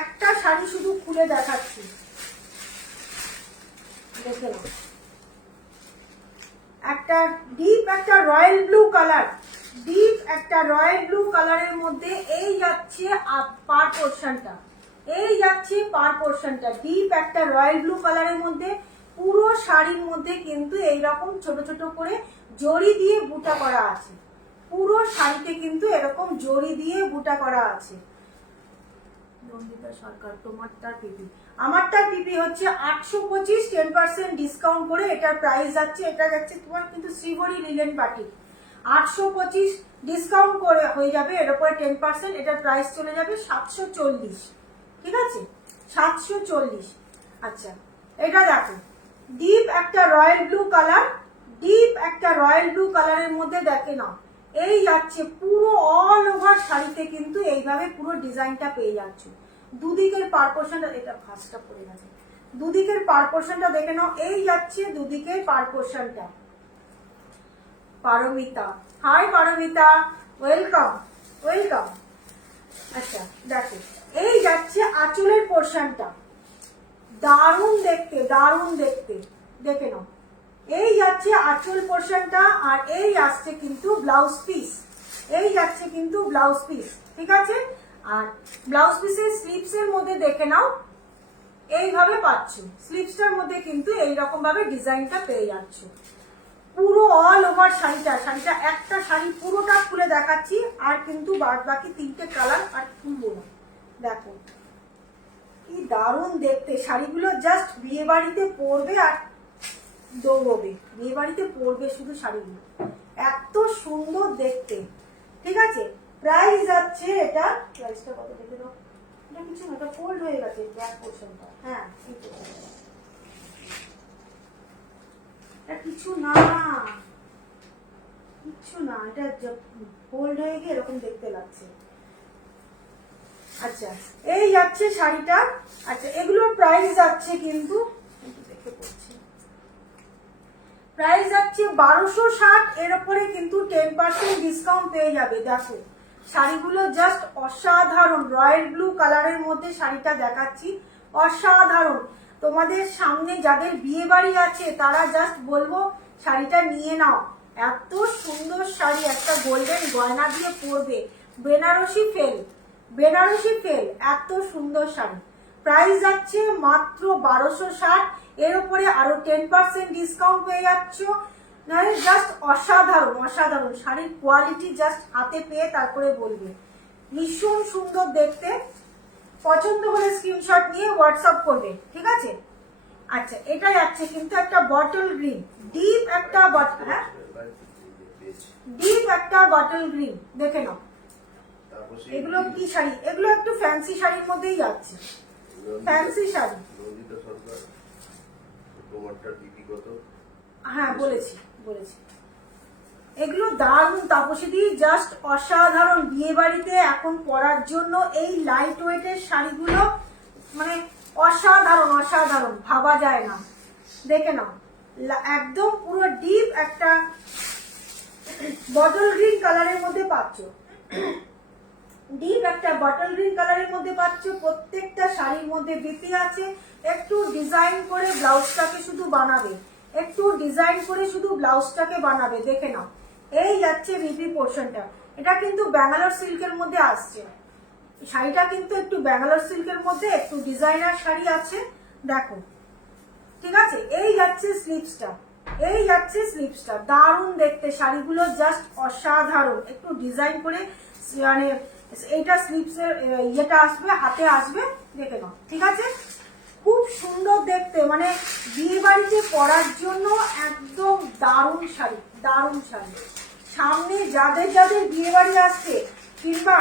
একটা শাড়ি শুধু খুলে দেখাচ্ছি, দেখে নাও। একটা ডিপ একটা রয়্যাল ব্লু কালার, ডিপ একটা রয়্যাল ব্লু কালারের মধ্যে এই যাচ্ছে পার পোর্শনটা, এই যাচ্ছে পার পোর্শনটা ডিপ একটা রয়্যাল ব্লু কালারের মধ্যে। পুরো শাড়ির মধ্যে কিন্তু এইরকম ছোট ছোট করে জড়ি দিয়ে বুটা করা আছে, পুরো শাড়িতে কিন্তু এরকম জড়ি দিয়ে বুটা করা আছে। নন্দিতা সরকার, তোমারটার পিপি, আমারটার পিপি হচ্ছে 825, 10% ডিসকাউন্ট করে এটার প্রাইস যাচ্ছে, এটা যাচ্ছে তোমার কিন্তু শ্রীবরী লিলেন বাটিক, 825 ডিসকাউন্ট করে হয়ে যাবে, এর উপরে 10%, এটার প্রাইস চলে যাবে 740। ঠিক আছে, 740। আচ্ছা এটা দেখো ডিপ একটা রয়্যাল ব্লু কালার, ডিপ একটা রয়্যাল ব্লু কালারের মধ্যে দেখে নাও, এই যাচ্ছে পুরো অল ওভার শাড়িতে কিন্তু এইভাবে পুরো ডিজাইনটা পেয়ে যাচ্ছ। দুদিকের পার পোর্শনটা, এটা ফার্স্টটা পড়ে গেছে, দুদিকের পার পোর্শনটা দেখে নাও, এই যাচ্ছে দুদিকের পার পোর্শনটা। Paramita, hi Paramita, welcome welcome. আচ্ছা দেখো এই যাচ্ছে আঁচলের পোর্শনটা, দারুণ দেখতে দারুণ দেখতে, দেখে নাও এই যাচ্ছে আঁচল পোর্শনটা, আর এই আসছে কিন্তু ব্লাউজ পিস, এই যাচ্ছে কিন্তু ব্লাউজ পিস। ঠিক আছে, আর ব্লাউজ পিসের স্লিপস এর মধ্যে দেখে নাও এইভাবে পাচ্ছ, স্লিপসটার মধ্যে কিন্তু এইরকম ভাবে ডিজাইনটা পেয়ে যাচ্ছ পুরো অল ওভার শাড়িটা। শাড়িটা একটা শাড়ি পুরোটা খুলে দেখাচ্ছি, আর কিন্তু বাদ বাকি 3টে কালার আর খুলবো না। দেখো কি দারুণ দেখতে শাড়িগুলো, জাস্ট বিয়ে বাড়িতে পরবে আর দৌড়বে, বিয়ে বাড়িতে পরবে শুধু শাড়িগুলো, এত সুন্দর দেখতে। ঠিক আছে, প্রাইস যাচ্ছে, এটা প্রাইসটা কত দেখে দাও, এটা কিছু না, এটা ফোল্ড হয়ে গেছে ব্যাক পোর্শনটা। হ্যাঁ এটা কিছু না, কিছু না, এটা ফোল্ড হয়ে গিয়ে এরকম দেখতে লাগছে। আচ্ছা এই যাচ্ছে শাড়িটা। আচ্ছা এগুলোর প্রাইস যাচ্ছে কিন্তু দেখে পড়ছি, প্রাইস যাচ্ছে 1260, এর উপরে কিন্তু 10% ডিসকাউন্ট পেয়ে যাবে। দেখো শাড়িগুলো জাস্ট অসাধারণ, রয়্যাল ব্লু কালারের মধ্যে শাড়িটা দেখাচ্ছি, অসাধারণ। তোমাদের সামনে যাদের বিয়ে বাড়ি আছে তারা জাস্ট বলবো শাড়িটা নিয়ে নাও, এত সুন্দর শাড়ি, একটা গোল্ডেন গয়না দিয়ে পরবে, বেনারসি ফেল, বেনারসি ফেল, এত সুন্দর শাড়ি। প্রাইস যাচ্ছে মাত্র 1260, এর উপরে আরো 10% ডিসকাউন্ট পেয়ে যাচ্ছ। জাস্ট অসাধারণ অসাধারণ শাড়ির কোয়ালিটি, জাস্ট হাতে পেয়ে তারপরে বলবে, ভীষণ সুন্দর দেখতে। পছন্দ হলে স্ক্রিনশট নিয়ে হোয়াটসঅ্যাপ করবে। ঠিক আছে, আচ্ছা এটা যাচ্ছে কিন্তু একটা বটল গ্রিন, ডিপ একটা বটল, হ্যাঁ ডিপ একটা বটল গ্রিন, দেখে নাও। এগুলো কি শাড়ি, এগুলো একটু ফ্যান্সি শাড়ির মধ্যেই যাচ্ছে, ফ্যান্সি শাড়ি। হ্যাঁ বলেছি বলেছি, এগুলো দারুণ তাপসীদি, জাস্ট অসাধারণ, বিয়ে বাড়িতে এখন পরার জন্য এই লাইট ওয়েটের শাড়িগুলো মানে অসাধারণ অসাধারণ, ভাবা যায় না। দেখে নাও একদম পুরো ডিপ একটা বটল গ্রিন কালারের মধ্যে পাচ্ছ, ডিপ একটা বটল গ্রিন কালারের মধ্যে পাচ্ছ। প্রত্যেকটা শাড়ির মধ্যে বিপি আছে, একটু ডিজাইন করে ব্লাউজটাকে শুধু বানাবে, একটু ডিজাইন করে শুধু ব্লাউজটাকে বানাবে। দেখে নাও এই যাচ্ছে বিপি পোর্শনটা, এটা কিন্তু ব্যাঙ্গালোর সিল্কের মধ্যে আসছে শাড়িটা, কিন্তু একটু ব্যাঙ্গালোর সিল্কের মধ্যে একটু ডিজাইনার শাড়ি আছে। দেখো ঠিক আছে, এই যাচ্ছে স্লিপসটা, এই যাচ্ছে স্লিপসটা, দারুণ দেখতে শাড়িগুলো, জাস্ট অসাধারণ। একটু ডিজাইন করে মানে এইটা স্লিপসের ইয়েটা আসবে, হাতে আসবে, দেখে নাও। ঠিক আছে, খুব সুন্দর দেখতে, মানে বিয়ে বাড়িতে পরার জন্য একদম দারুণ শাড়ি, দারুণ শাড়ি। সামনে যাদের যাদের বিয়ে বাড়ি আসছে, কিংবা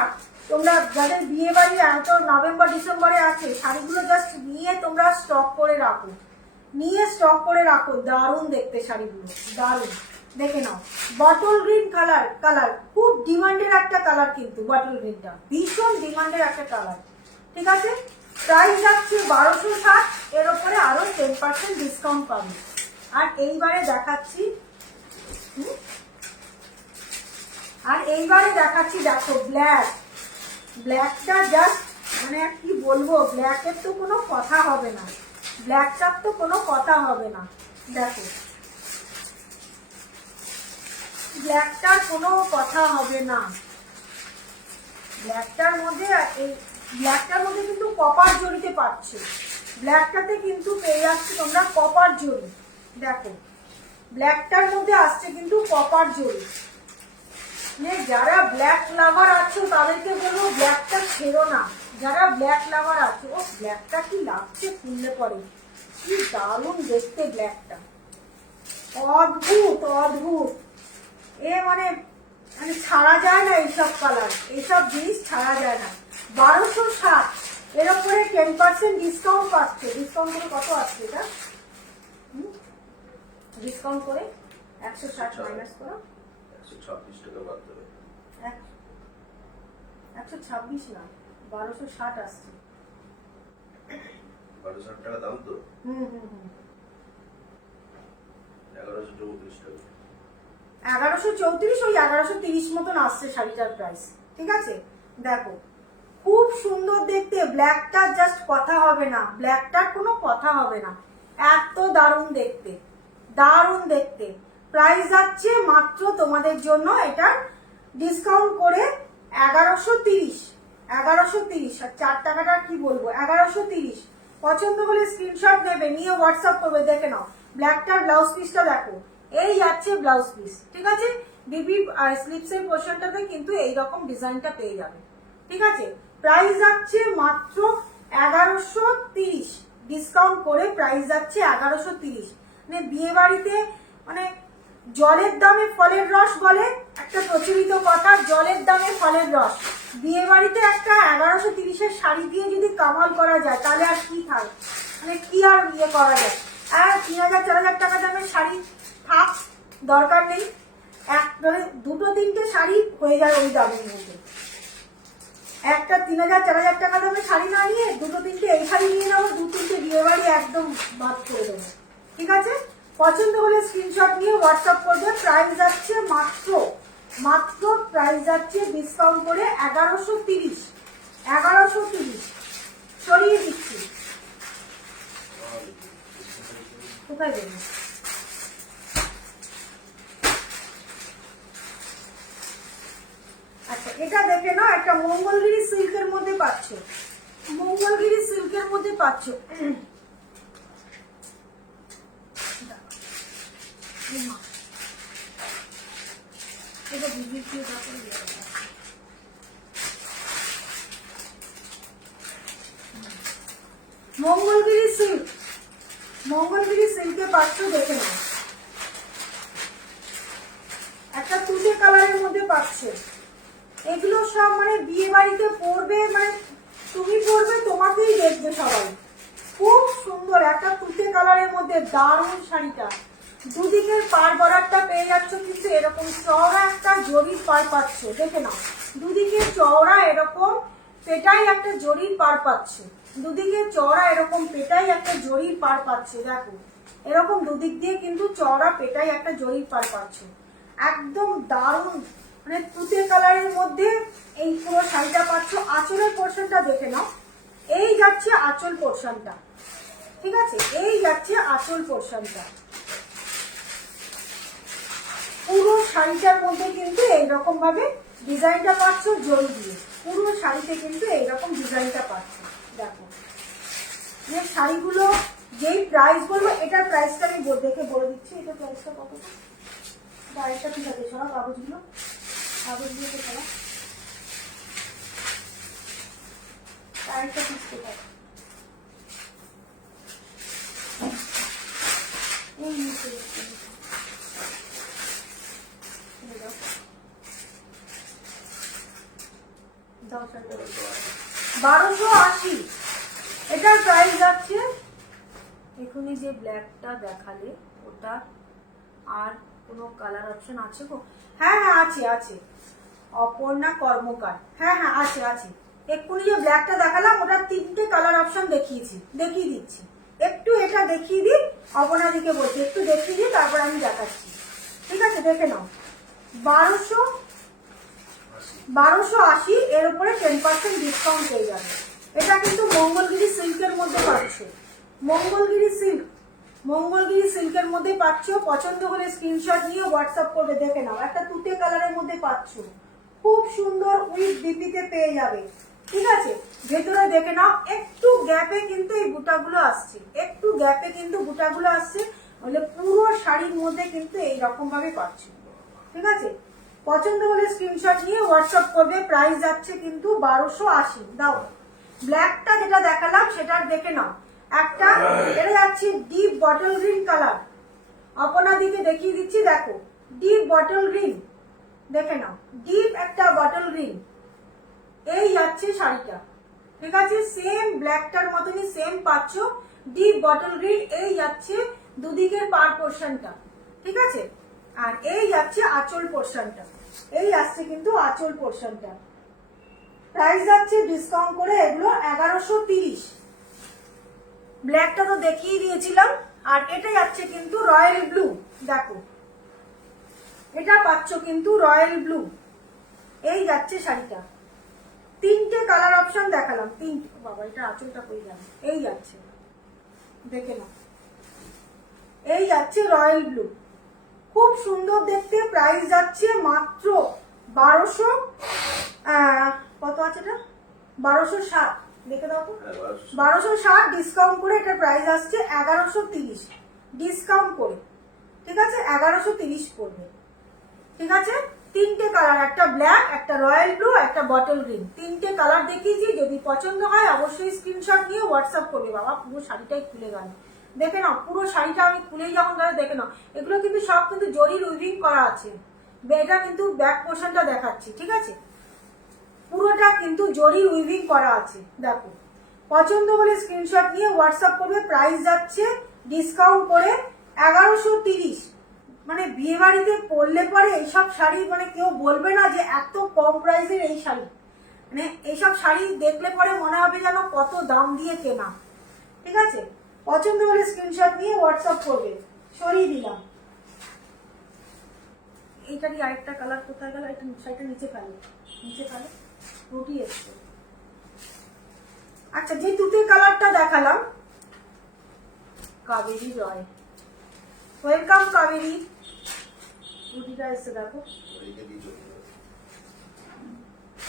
তোমরা যাদের বিয়ে বাড়ি এত নভেম্বর ডিসেম্বরে আছে, শাড়িগুলো জাস্ট নিয়ে তোমরা স্টক করে রাখো, নিয়ে স্টক করে রাখো। দারুণ দেখতে শাড়িগুলো, দারুণ। দেখে নাও, বটল গ্রিন কালার খুব ডিমান্ডের একটা কালার, কিন্তু বটল গ্রিনটা ভীষণ ডিমান্ডের একটা কালার। ঠিক আছে, প্রাইস যাচ্ছে 1260, এর উপরে আরো 10% ডিসকাউন্ট পাবে। আর এইবারে দেখাচ্ছি দেখো ব্ল্যাকটা জাস্ট মানে কি বলবো, ব্ল্যাকের তো কোনো কথা হবে না, ব্ল্যাকটার তো কোনো কথা হবে না। দেখো ব্ল্যাকটার কোনো কথা হবে না, ব্ল্যাকটার মধ্যে কিন্তু কপার জড়িতে পাচ্ছ, ব্ল্যাকটাতে কিন্তু পেয়ে যাচ্ছে তোমরা কপার জড়ি। দেখো ব্ল্যাকটার মধ্যে আসছে কিন্তু কপার জড়ি। যারা ব্ল্যাক লাভার আছো তাদেরকে বলবো ব্ল্যাকটা ছেড়ো না, যারা ব্ল্যাক লাভার আছো। ও ব্ল্যাকটা কি লাগছে খুললে পরে, কি দারুণ দেখতে ব্ল্যাকটা, অদ্ভুত অদ্ভুত। মানে ছাড়া যায় না এইসব কালার, এইসব জিনিস ছাড়া যায় না। 1260, এর উপরে 10% ডিসকাউন্ট পাচ্ছে। ডিসকাউন্ট করে কত আসছে এটা? ডিসকাউন্ট করে 160 মাইনাস করো, 126 টাকা বাদ দেবে। 126 না, 1260 আসছে। 1260 টাকা দাম তো। 1134 টাকা, 1134, ওই 1130 মতন আসছে শাড়িটার প্রাইস। ঠিক আছে, দেখো খুব সুন্দর দেখতে, ব্ল্যাকটার জাস্ট কথা হবে না, ব্ল্যাকটার কোনো কথা হবে না, এত দারুণ দেখতে, দারুণ দেখতে। প্রাইস যাচ্ছে মাত্র তোমাদের জন্য এটা ডিসকাউন্ট করে 1130, আর 4 টাকাটা কি বলবো, 1130। পছন্দ হলে স্ক্রিনশট নেবে, নিয়ে হোয়াটসঅ্যাপ করবে। দেখে নাও ব্ল্যাকটার ব্লাউজ পিসটা দেখো, এই যাচ্ছে ব্লাউজ পিস। ঠিক আছে, বিবি স্লিপসের পোর্শনটাতে কিন্তু এইরকম ডিজাইনটা পেয়ে যাবে। ঠিক আছে, প্রাইস যাচ্ছে মাত্র 1130, ডিসকাউন্ট করে প্রাইস যাচ্ছে 1130। মানে বিয়ে বাড়িতে মানে জলের দামে ফলের রস বলে একটা প্রচলিত কথা, জলের দামে ফলের রস। বিয়ে বাড়িতে একটা 1130-এর শাড়ি দিয়ে যদি কামাল করা যায়, তাহলে আর কি থাকে, মানে কি আর ইয়ে করা যায়। 3000-4000 টাকা দামের শাড়ি থাক, দরকার নেই। মানে 2-3টে শাড়ি হয়ে যায় ওই দামের মধ্যে। একটা 3000-4000 টাকা দামের শাড়ি না নিয়ে 2-3টে এই শাড়ি নিয়ে নেবো, 2-3টে বিয়ে বাড়ি একদম বাদ করে দেবো। ঠিক আছে, পছন্দ হলে স্ক্রিনশট নিয়ে হোয়াটসঅ্যাপ করবে। প্রাইস যাচ্ছে মাত্র প্রাইস যাচ্ছে ডিসকাউন্ট করে 1130, 1130 সরিয়ে দিচ্ছি। কোথায় দেবো? আচ্ছা, এটা দেখে নাও, একটা মঙ্গলগিরি সিল্কের মধ্যে পাচ্ছ, মঙ্গলগিরি সিল্কের মধ্যে পাচ্ছ। মঙ্গলগিরি সিল্কে পাচ্ছ, দেখে নাও। একটা তুতে কালারের মধ্যে পাচ্ছ। এগুলো সব মানে বিয়ে বাড়িতে পরবে, মানে তুমি পরবে, তোমাকেই দেখবে সবাই। খুব সুন্দর একটা তুতে কালারের মধ্যে দারুণ শাড়িটা। দুদিকের পার বর্ডারটা পেয়ে যাচ্ছ কিন্তু এরকম চওড়া একটা জরির পার পাচ্ছ। দেখে নাও, দুদিকে চওড়া এরকম পেটাই একটা জরির পার পাচ্ছ, দুদিকে চওড়া এরকম পেটাই একটা জরির পার পাচ্ছ। দেখো এরকম দুদিক দিয়ে কিন্তু চওড়া পেটাই একটা জরির পার পাচ্ছ, একদম দারুণ। মানে তুতে কালারের মধ্যে এই পুরো শাড়িটা পাচ্ছ। আঁচলের পোর্শনটা দেখে নাও, এই যাচ্ছে আঁচল পোর্শনটা। ঠিক আছে, এই যাচ্ছে আঁচল পোর্শনটা। পুরো শাড়িটার মধ্যে কিন্তু এইরকম ভাবে ডিজাইনটা পাচ্ছ জরি দিয়ে, পুরো শাড়িতে কিন্তু এইরকম ডিজাইনটা পাচ্ছ। দেখো যে শাড়িগুলো যেই প্রাইস বলবো, এটার প্রাইসটা আমি দেখে বলে দিচ্ছি। এটা প্রাইসটা কত? আরেকটা ঠিক আছে, সরা কাগজগুলো তো সরা। আরেকটা পিস কোথায়? এই নিচে দেখতে হবে। এই দাও। দাও শাড়িটা। 1280। এটার প্রাইস যাচ্ছে, এখনই যে ব্ল্যাকটা দেখালে ওটা আর কোনো কালার অপশন আছে গো? হ্যাঁ হ্যাঁ আছে আছে, অপর্ণা কর্মকার, হ্যাঁ হ্যাঁ আছে আছে। এক্ষুনি যে ব্ল্যাকটা দেখালাম ওটার 3টে কালার অপশন দেখিয়ে দিচ্ছি। একটু এটা দেখিয়ে দিই, অপর্ণা দিকে বলছি একটু দেখিয়ে দিই, তারপর আমি দেখাচ্ছি। ঠিক আছে, দেখে নাও। 1280, এর উপরে 10% ডিসকাউন্ট পেয়ে যাবে। এটা কিন্তু মঙ্গলগিরি সিল্কের মধ্যে পাচ্ছ, মঙ্গলগিরি সিল্কের মধ্যে পাচ্ছ। পছন্দ হলে স্ক্রিনশট নিয়ে হোয়াটসঅ্যাপ করবে, দেখে নাও। একটা তুতে কালারের মধ্যে পাচ্ছ, খুব সুন্দর উইথ ডিপিতে পেয়ে যাবে। ঠিক আছে, ভেতরে দেখে নাও, একটু গ্যাপে কিন্তু এই বুটাগুলো আসছে, বলে পুরো শাড়ির মধ্যে কিন্তু এইরকম ভাবে পাচ্ছ। ঠিক আছে, পছন্দ হলে স্ক্রিনশট নিয়ে হোয়াটসঅ্যাপ করবে। প্রাইস যাচ্ছে কিন্তু 1280। দাও, ব্ল্যাকটা যেটা দেখালাম সেটা দেখে নাও। একটা এটা যাচ্ছে ডিপ বটল গ্রিন কালার, আপনার দিকে দেখিয়ে দিচ্ছি, দেখো ডিপ বটল গ্রিন, দেখে নাও ডিপ একটা বটল গ্রিন, এই যাচ্ছে শাড়িটা। ঠিক আছে, সেম ব্ল্যাকটার মতনই সেম পাচ্ছ, ডিপ বটল গ্রিন, এই যাচ্ছে দুদিকের পার পোর্শনটা। ঠিক আছে, আর এই যাচ্ছে আঁচল পোর্শনটা, এই আসছে কিন্তু আঁচল পোর্শনটা। প্রাইস যাচ্ছে ডিসকাউন্ট করে এগুলো 1130। ব্ল্যাকটা তো দেখিয়ে দিয়েছিলাম। আর এটা যাচ্ছে কিন্তু রয়্যাল ব্লু, দেখো এটা পাচ্ছ কিন্তু রয়্যাল ব্লু, এই যাচ্ছে শাড়িটা। 3টে কালার অপশন দেখালাম, 3টে। বাবা, এটা আঁচলটা কই গেল? এই যাচ্ছে, দেখে নাও, এই যাচ্ছে রয়্যাল ব্লু, খুব সুন্দর দেখতে। প্রাইস যাচ্ছে মাত্র 1200, কত আছে এটা? 1260, দেখে দাও তো। 1260 ডিসকাউন্ট করে এটার প্রাইস আসছে 1130 ডিসকাউন্ট করে। ঠিক আছে, 1130 পড়বে। ঠিক আছে, 3টে কালার, একটা ব্ল্যাক, একটা রয়্যাল ব্লু, একটা বটল গ্রিন, 3টে কালার দেখিয়েছি। যদি পছন্দ হয় অবশ্যই স্ক্রিনশট নিয়ে হোয়াটসঅ্যাপ করবে। বাবা, পুরো শাড়িটাই খুলে গেল, দেখে নাও, পুরো শাড়িটা আমি খুলেই যখন গেলে দেখে নাও, এগুলো কিন্তু সব কিন্তু জরির উইভিং করা আছে। এটা কিন্তু ব্যাক পোর্শনটা দেখাচ্ছি। ঠিক আছে, পুরোটা কিন্তু জরি উইভিং করা আছে, দেখো। পছন্দ হলে স্ক্রিনশট নিয়ে হোয়াটসঅ্যাপ করবে। প্রাইস যাচ্ছে ডিসকাউন্ট করে 1130। মানে বিয়ে বাড়িতে পরলে পরে এইসব শাড়ি মানে কেউ বলবে না যে এত কম প্রাইসের এই শাড়ি। মানে এইসব শাড়ি দেখলে পরে মনে হবে যেন কত দাম দিয়ে কেনা। ঠিক আছে, পছন্দ হলে স্ক্রিনশট নিয়ে হোয়াটসঅ্যাপ করবে। সরিয়ে দিলাম। এইটারই আরেকটা কালার কোথায় গেল? এটা শাড়িটা নিচে ফেলো, রুটি এসছে। আচ্ছা, যে তুতে কালারটা দেখালাম, কাবেরী রয়, ওয়েলকাম কাবেরী। রুটিটা এসছে, দেখো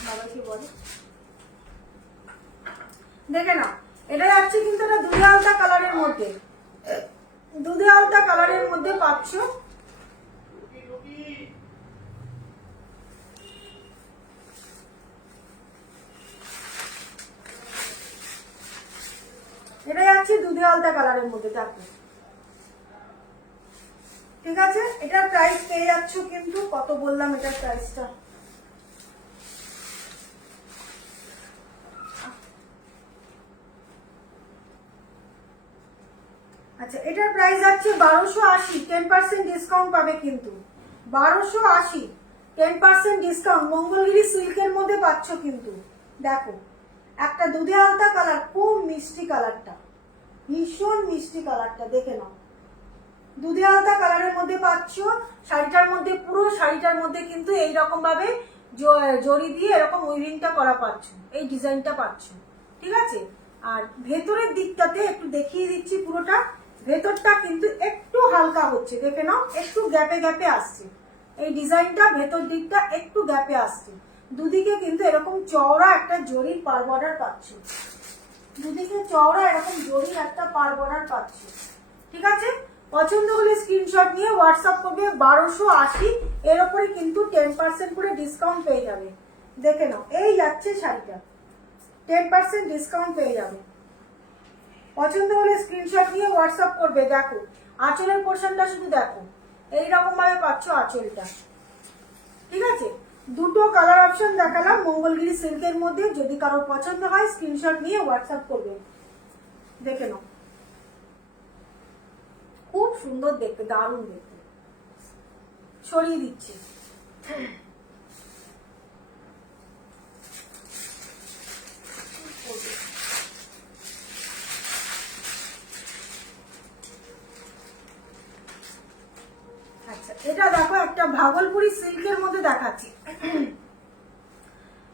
বাবাকে বলো, দেখে নাও। এটা যাচ্ছে কিন্তু এটা দুধে আলতা কালারের মধ্যে, পাচ্ছ। এটা যাচ্ছে দুধে আলতা কালারের মধ্যে, দেখো। ঠিক আছে, এটার প্রাইস পেয়ে যাচ্ছ কিন্তু, কত বললাম এটার প্রাইসটা? আচ্ছা, এটার প্রাইস যাচ্ছে 1280, 10% ডিসকাউন্ট পাবে কিন্তু। 1280, 10% ডিসকাউন্ট, মঙ্গলগিরি সিল্কের মধ্যে পাচ্ছ কিন্তু। দেখো, একটা দুধে আলতা কালার, খুব মিষ্টি কালারটা, ভীষণ মিষ্টি কালারটা, দেখে নাও। দুধে আলতা কালারের মধ্যে পাচ্ছ। শাড়িটার মধ্যে, পুরো শাড়িটার মধ্যে কিন্তু এইরকম ভাবে জড়ি দিয়ে এরকম উইভিংটা করা পাচ্ছ, এই ডিজাইনটা পাচ্ছ। ঠিক আছে, আর ভেতরের দিকটাতে একটু দেখিয়ে দিচ্ছি পুরোটা। ভেতরটা কিন্তু একটু হালকা হচ্ছে, দেখে নাও, একটু গ্যাপে আসছে এই ডিজাইনটা। ভেতর দিকটা একটু গ্যাপে আসছে। দুদিকে কিন্তু এরকম চওড়া একটা জরির পার বর্ডার পাচ্ছ, দুদিকে চওড়া এরকম জরির একটা পার বর্ডার পাচ্ছ। ঠিক আছে, পছন্দ হলে স্ক্রিনশট নিয়ে হোয়াটসঅ্যাপ করবে। 1280, এর উপরে কিন্তু 10% করে ডিসকাউন্ট পেয়ে যাবে। দেখে নাও, এই যাচ্ছে শাড়িটা। 10% ডিসকাউন্ট পেয়ে যাবে। পছন্দ হলে স্ক্রিনশট নিয়ে হোয়াটসঅ্যাপ করবে। দেখো আঁচলের পোর্শনটা শুধু দেখো, এইরকম ভাবে পাচ্ছ আঁচলটা। ঠিক আছে, দুটো কালার অপশন দেখালাম মঙ্গলগিরি সিল্কের মধ্যে। যদি কারোর পছন্দ হয় স্ক্রিনশট নিয়ে হোয়াটসঅ্যাপ করবে, দেখে নাও। খুব সুন্দর দেখতে, দারুণ দেখতে। সরিয়ে দিচ্ছি। আচ্ছা, এটা দেখো একটা ভাগলপুরি সিল্কের মধ্যে দেখাচ্ছি।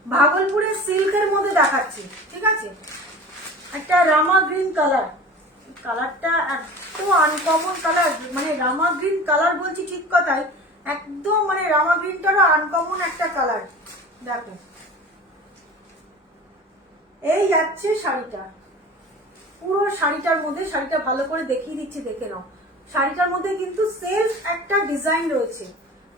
ভাগলপুরের সিল্কের মধ্যে দেখাচ্ছি। ঠিক আছে, একটা রামা গ্রিন কালার। কালারটা এত আনকমন কালার, মানে রামা গ্রিন কালার বলছি ঠিক কথাই, একদম মানে রামা গ্রিনটারও আনকমন একটা কালার। দেখো এই যাচ্ছে শাড়িটা, পুরো শাড়িটার মধ্যে। শাড়িটা ভালো করে দেখিয়ে দিচ্ছি, দেখে নাও। শাড়িটার মধ্যে কিন্তু সেলফ একটা ডিজাইন রয়েছে।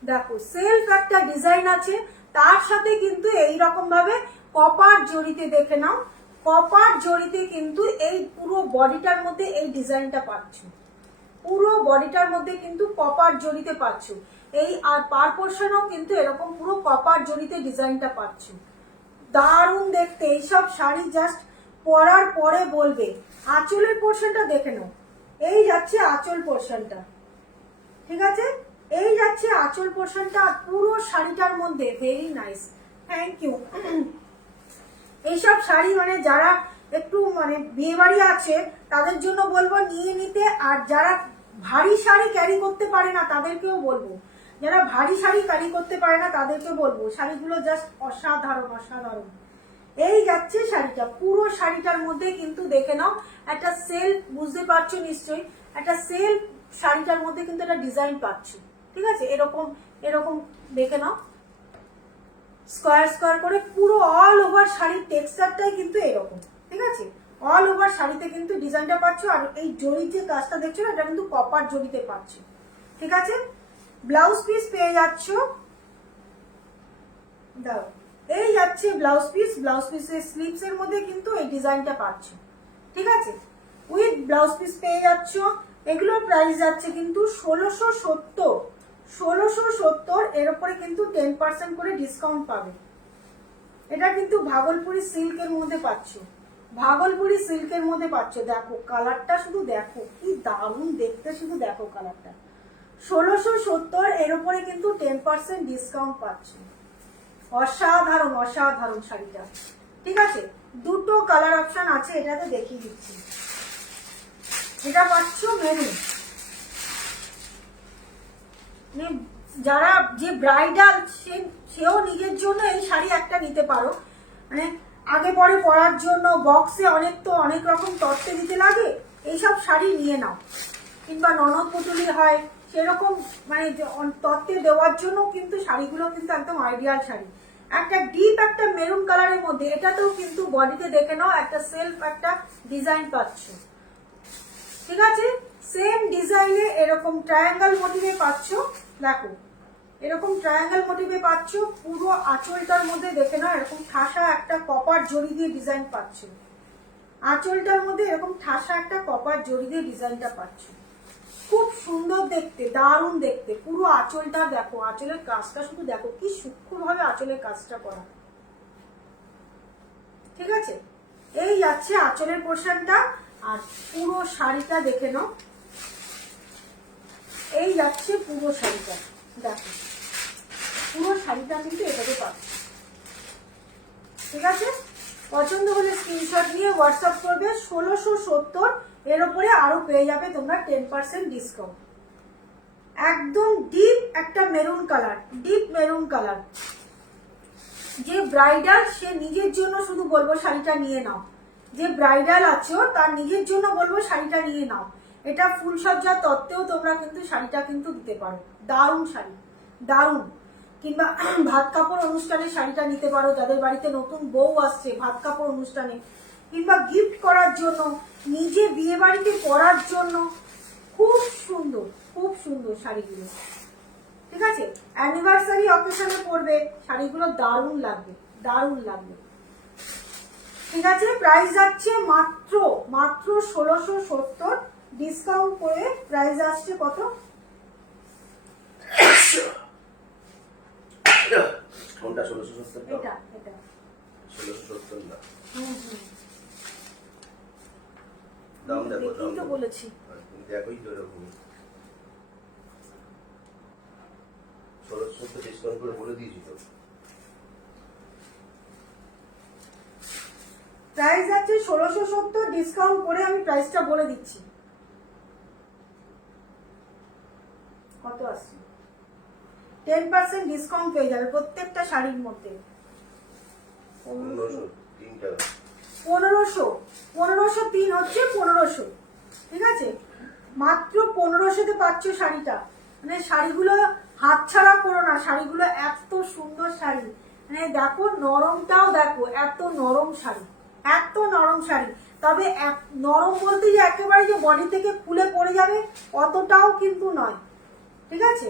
দেখো সেলফ একটা ডিজাইন আছে, তার সাথে কিন্তু এইরকম ভাবে কপার জড়িতে, দেখে নাও কপার জড়িতে কিন্তু এই পুরো বডিটার মধ্যে এই ডিজাইনটা পাচ্ছ। পুরো বডিটার মধ্যে কিন্তু কপার জড়িতে পাচ্ছ। এই আর পার পোর্শনও কিন্তু এরকম পুরো কপার জড়িতে ডিজাইনটা পাচ্ছ। দারুণ দেখতে। এইসব শাড়ি জাস্ট পরার পরে বলবে। আঁচলের পোর্শনটা দেখে নাও, এই যাচ্ছে আঁচল পোর্শনটা। ঠিক আছে, এই যাচ্ছে আঁচল পোর্শনটা। আর পুরো শাড়িটার মধ্যে ভেরি নাইস। Thank you. এইসব শাড়ি মানে যারা একটু মানে বিয়ে বাড়ি আছে তাদের জন্য বলবো নিয়ে নিতে। আর যারা ভারী শাড়ি ক্যারি করতে পারে না তাদেরকেও বলবো, যারা ভারী শাড়ি ক্যারি করতে পারে না তাদেরকে বলবো, শাড়িগুলো জাস্ট অসাধারণ অসাধারণ। এই যাচ্ছে শাড়িটা, পুরো শাড়িটার মধ্যে কিন্তু দেখে নাও একটা সেলফ, বুঝতে পারছো নিশ্চয়ই, একটা সেলফ শাড়িটার মধ্যে কিন্তু একটা ডিজাইন পাচ্ছ। ঠিক আছে, এরকম এরকম দেখে নাও, স্কোয়ার স্কোয়ার করে পুরো অল ওভার শাড়ির টেক্সচারটাই কিন্তু এরকম। ঠিক আছে, অল ওভার শাড়িতে কিন্তু ডিজাইনটা পাচ্ছ। আর এই জরির যে কাজটা দেখছো না, এটা কিন্তু কপার জরিতে পাচ্ছ। ঠিক আছে, ব্লাউজ পিস পেয়ে যাচ্ছ। দাও, এই যাচ্ছে ব্লাউজ পিস। ব্লাউজ পিসের স্লিভস এর মধ্যে কিন্তু এই ডিজাইনটা পাচ্ছ। ঠিক আছে, উইথ ব্লাউজ পিস পেয়ে যাচ্ছ। এগুলোর প্রাইস যাচ্ছে কিন্তু 1670। 1670 এর উপরে কিন্তু 10% করে ডিসকাউন্ট পাবে। এটা কিন্তু ভাগলপুরি সিল্কের মধ্যে পাচ্ছ। ভাগলপুরি সিল্কের মধ্যে পাচ্ছ। দেখো কালারটা শুধু দেখো, কি দারুণ দেখতে, শুধু দেখো কালারটা। 1670 এর উপরে কিন্তু 10% ডিসকাউন্ট পাচ্ছ। অসাধারণ অসাধারণ শাড়িটা। ঠিক আছে, দুটো কালার অপশন আছে, এটাতে দেখিয়ে দিচ্ছি। এটা পাচ্ছ মেরুন। যারা যে ব্রাইডাল সেও নিজের জন্য এই শাড়ি একটা নিতে পারো। মানে আগে পরে পরার জন্য বক্সে অনেক রকম তত্ত্বে দিতে লাগে, এইসব শাড়ি নিয়ে নাও। কিংবা ননদ পুতুলি হয় সেরকম মানে তত্ত্বে দেওয়ার জন্য কিন্তু শাড়িগুলো কিন্তু একদম আইডিয়াল শাড়ি। একটা ডিপ একটা মেরুন কালারের মধ্যে, এটাতেও কিন্তু বডিতে দেখে নাও একটা সেলফ একটা ডিজাইন পাচ্ছ। ঠিক আছে, সেম ডিজাইনে এরকম ট্রায়াঙ্গেল মোটিভে পাচ্ছ। দেখো এরকম ট্রায়াঙ্গেল মোটিভে পাচ্ছ। পুরো আঁচলটার মধ্যে দেখে নাও এরকম ঠাসা একটা কপার জড়ি দিয়ে ডিজাইন পাচ্ছ। আঁচলটার মধ্যে এরকম ঠাসা একটা কপার জড়ি দিয়ে ডিজাইনটা পাচ্ছ। খুব সুন্দর দেখতে, দারুণ দেখতে। পুরো আঁচলটা দেখো, আঁচলের কাজটা শুধু দেখো, কি সূক্ষ্মভাবে আঁচলের কাজটা করা। ঠিক আছে, এই যাচ্ছে আঁচলের পোর্শনটা। আর পুরো শাড়িটা দেখে নাও, এই যাচ্ছে পুরো শাড়িটা। দেখো পুরো শাড়িটা কিন্তু এটাতে পাচ্ছ। ঠিক আছে, পছন্দ হলে স্ক্রিনশট নিয়ে হোয়াটসঅ্যাপ করবে। 1670 এর উপরে আরো পেয়ে যাবে তোমরা 10% ডিসকাউন্ট। একদম ডিপ একটা maroon colour, deep maroon colour. যে ব্রাইডাল সে নিজের জন্য শুধু বলবো শাড়িটা নিয়ে নাও। যে ব্রাইডাল আছো তার নিজের জন্য বলবো শাড়িটা নিয়ে নাও। এটা ফুলসজ্জা তত্ত্বেও তোমরা কিন্তু শাড়িটা কিন্তু দিতে পারো। দারুণ শাড়ি, দারুণ। কিংবা ভাত কাপড় অনুষ্ঠানে শাড়িটা নিতে পারো, যাদের বাড়িতে নতুন বউ আসছে ভাত কাপড় অনুষ্ঠানে, কিংবা গিফট করার জন্য, নিজে বিয়ে বাড়িতে পরার জন্য। খুব সুন্দর, খুব সুন্দর শাড়িগুলো। ঠিক আছে, অ্যানিভার্সারি অকেশনে পরবে শাড়িগুলো, দারুণ লাগবে, দারুণ লাগবে। ঠিক আছে, প্রাইস যাচ্ছে মাত্র মাত্র 1670, ডিসকাউন্ট করে প্রাইস আসছে কত? কোনটা 1670? এটা এটা 1670 না, হুম হুম, দাম দেখো, দেখি দাম তো দেখো। বলেছি। দেখোই তো এরকম 1670 ডিসকাউন্ট করে বলে দিয়েছি তো। প্রাইস যাচ্ছে 1670, ডিসকাউন্ট করে আমি প্রাইসটা বলে দিচ্ছি কত আসছে। 10% ডিসকাউন্ট পেয়ে যাবে প্রত্যেকটা শাড়ির মধ্যে। 1500 3 টাকা। 1503 হচ্ছে 1500, ঠিক আছে, মাত্র 1500-তে পাচ্ছ শাড়িটা। মানে শাড়িগুলো হাতছাড়া করো না, শাড়িগুলো এত সুন্দর শাড়ি, মানে দেখো নরমটাও দেখো, এত নরম শাড়ি, এত নরম শাড়ি। তবে নরম বলতে যে একেবারে যে বডি থেকে খুলে পড়ে যাবে অতটাও কিন্তু নয়, ঠিক আছে,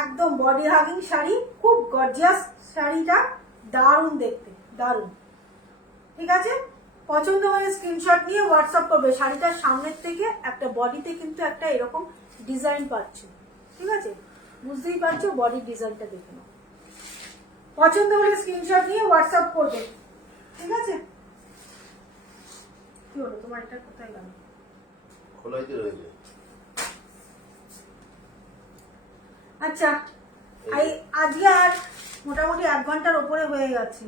একদম বডি হাগিং শাড়ি, খুব গর্জিয়াস শাড়িটা, দারুণ দেখতে, দারুণ। ঠিক আছে, পছন্দ হলে স্ক্রিনশট নিয়ে হোয়াটসঅ্যাপ করবে। শাড়িটার সামনের থেকে একটা বডিতে কিন্তু একটা এরকম ডিজাইন পাচ্ছ, ঠিক আছে, বুঝতেই পারছো, বডির ডিজাইনটা দেখে নাও। পছন্দ হলে স্ক্রিনশট নিয়ে হোয়াটসঅ্যাপ করবে, ঠিক আছে। কি হলো তোমার, এটা কোথায় গেল? খোলাইতে রয়েছে। আচ্ছা, আজকে আর মোটামুটি 1 ঘন্টার উপরে হয়ে গেছে,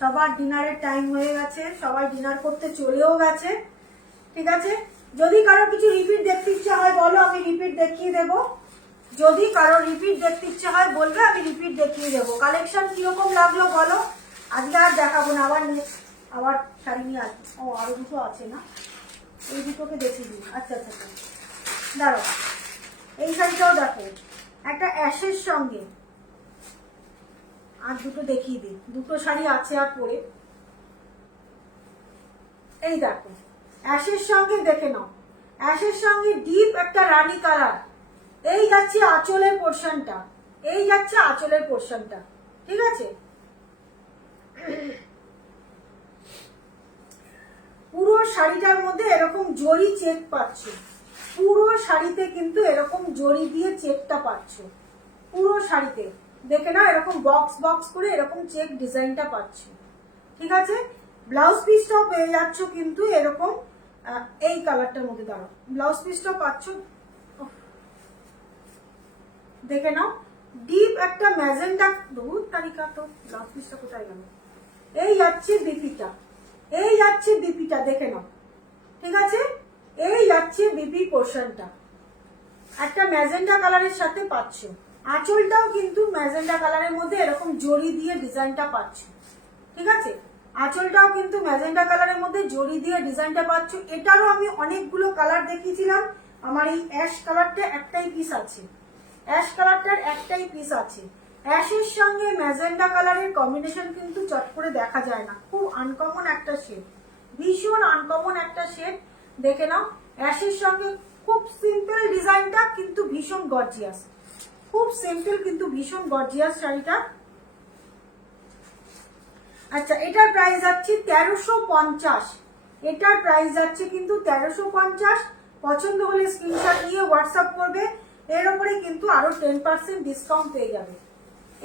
সবার ডিনারের টাইম হয়ে গেছে, সবাই ডিনার করতে চলেও গেছে, ঠিক আছে। যদি কারো কিছু রিপিট দেখতে ইচ্ছা হয় বলো, আমি রিপিট দেখিয়ে দেবো। যদি কারো রিপিট দেখতে ইচ্ছা হয় বলবে, আমি রিপিট দেখিয়ে দেবো। কালেকশন কিরকম লাগলো বলো, আজকে আর দেখাবো না, আবার শাড়ি নিয়ে আসবো। ও আরো দুটো আছে না, এই দুটোকে দেখিয়ে দিই। আচ্ছা আচ্ছা আচ্ছা, দাঁড়াও, এই শাড়িটাও দেখো, একটা অ্যাশের সঙ্গে, আর দুটো দেখিয়ে দিই, দুটো শাড়ি আছে আর পরে। এই দেখো, অ্যাশের সঙ্গে দেখে নাও, অ্যাশের সঙ্গে ডিপ একটা রানী কালার, এই যাচ্ছে আঁচলের পোর্শনটা, এই যাচ্ছে আঁচলের পোর্শনটা, ঠিক আছে। পুরো শাড়িটার মধ্যে এরকম জরি চেক পাচ্ছ, পুরো শাড়িতে কিন্তু এরকম জরি দিয়ে চেকটা পাচ্ছ, পুরো শাড়িতে দেখে না, এরকম বক্স বক্স করে এরকম চেক ডিজাইনটা পাচ্ছ, ঠিক আছে। ব্লাউজ পিসটাও পেয়ে যাচ্ছ কিন্তু এরকম এই কালারটার মধ্যে, দাঁড়াও, ব্লাউজ পিসটাও পাচ্ছ, দেখে নাও, ডিপ একটা ম্যাজেন্ডা, বহুত তারিখা তো, ব্লাউজ পিসটা কোথায় গেল, এই যাচ্ছে বিপিটা, এই যাচ্ছে বিপিটা, দেখে নাও, ঠিক আছে, এই যাচ্ছে বিপি পোর্শনটা, একটা ম্যাজেন্ডা কালারের সাথে পাচ্ছ। আঁচলটাও কিন্তু ম্যাজেন্ডা কালারের মধ্যে এরকম জড়ি দিয়ে ডিজাইনটা পাচ্ছ, ঠিক আছে, আঁচলটাও কিন্তু ম্যাজেন্ডা কালারের মধ্যে জড়ি দিয়ে ডিজাইনটা পাচ্ছ। এটারও আমি অনেকগুলো কালার দেখিয়েছিলাম, আমার এই অ্যাশ কালারটা একটাই পিস আছে, অ্যাশ কালারটার একটাই পিস আছে। অ্যাশের সঙ্গে ম্যাজেন্ডা কালারের কম্বিনেশন কিন্তু চট করে দেখা যায় না, খুব আনকমন একটা শেড, ভীষণ আনকমন একটা শেড, দেখে নাও। অ্যাশের সঙ্গে খুব সিম্পল ডিজাইনটা কিন্তু ভীষণ গর্জিয়াস, খুব সিম্পল কিন্তু ভীষণ গর্জিয়াস শাড়িটা। আচ্ছা, এটার প্রাইস যাচ্ছে 1350, এটার প্রাইস যাচ্ছে কিন্তু 1350। পছন্দ হলে স্ক্রিনশট নিয়ে হোয়াটসঅ্যাপ করবে। এর ওপরে কিন্তু আরো 10% ডিসকাউন্ট পেয়ে যাবে,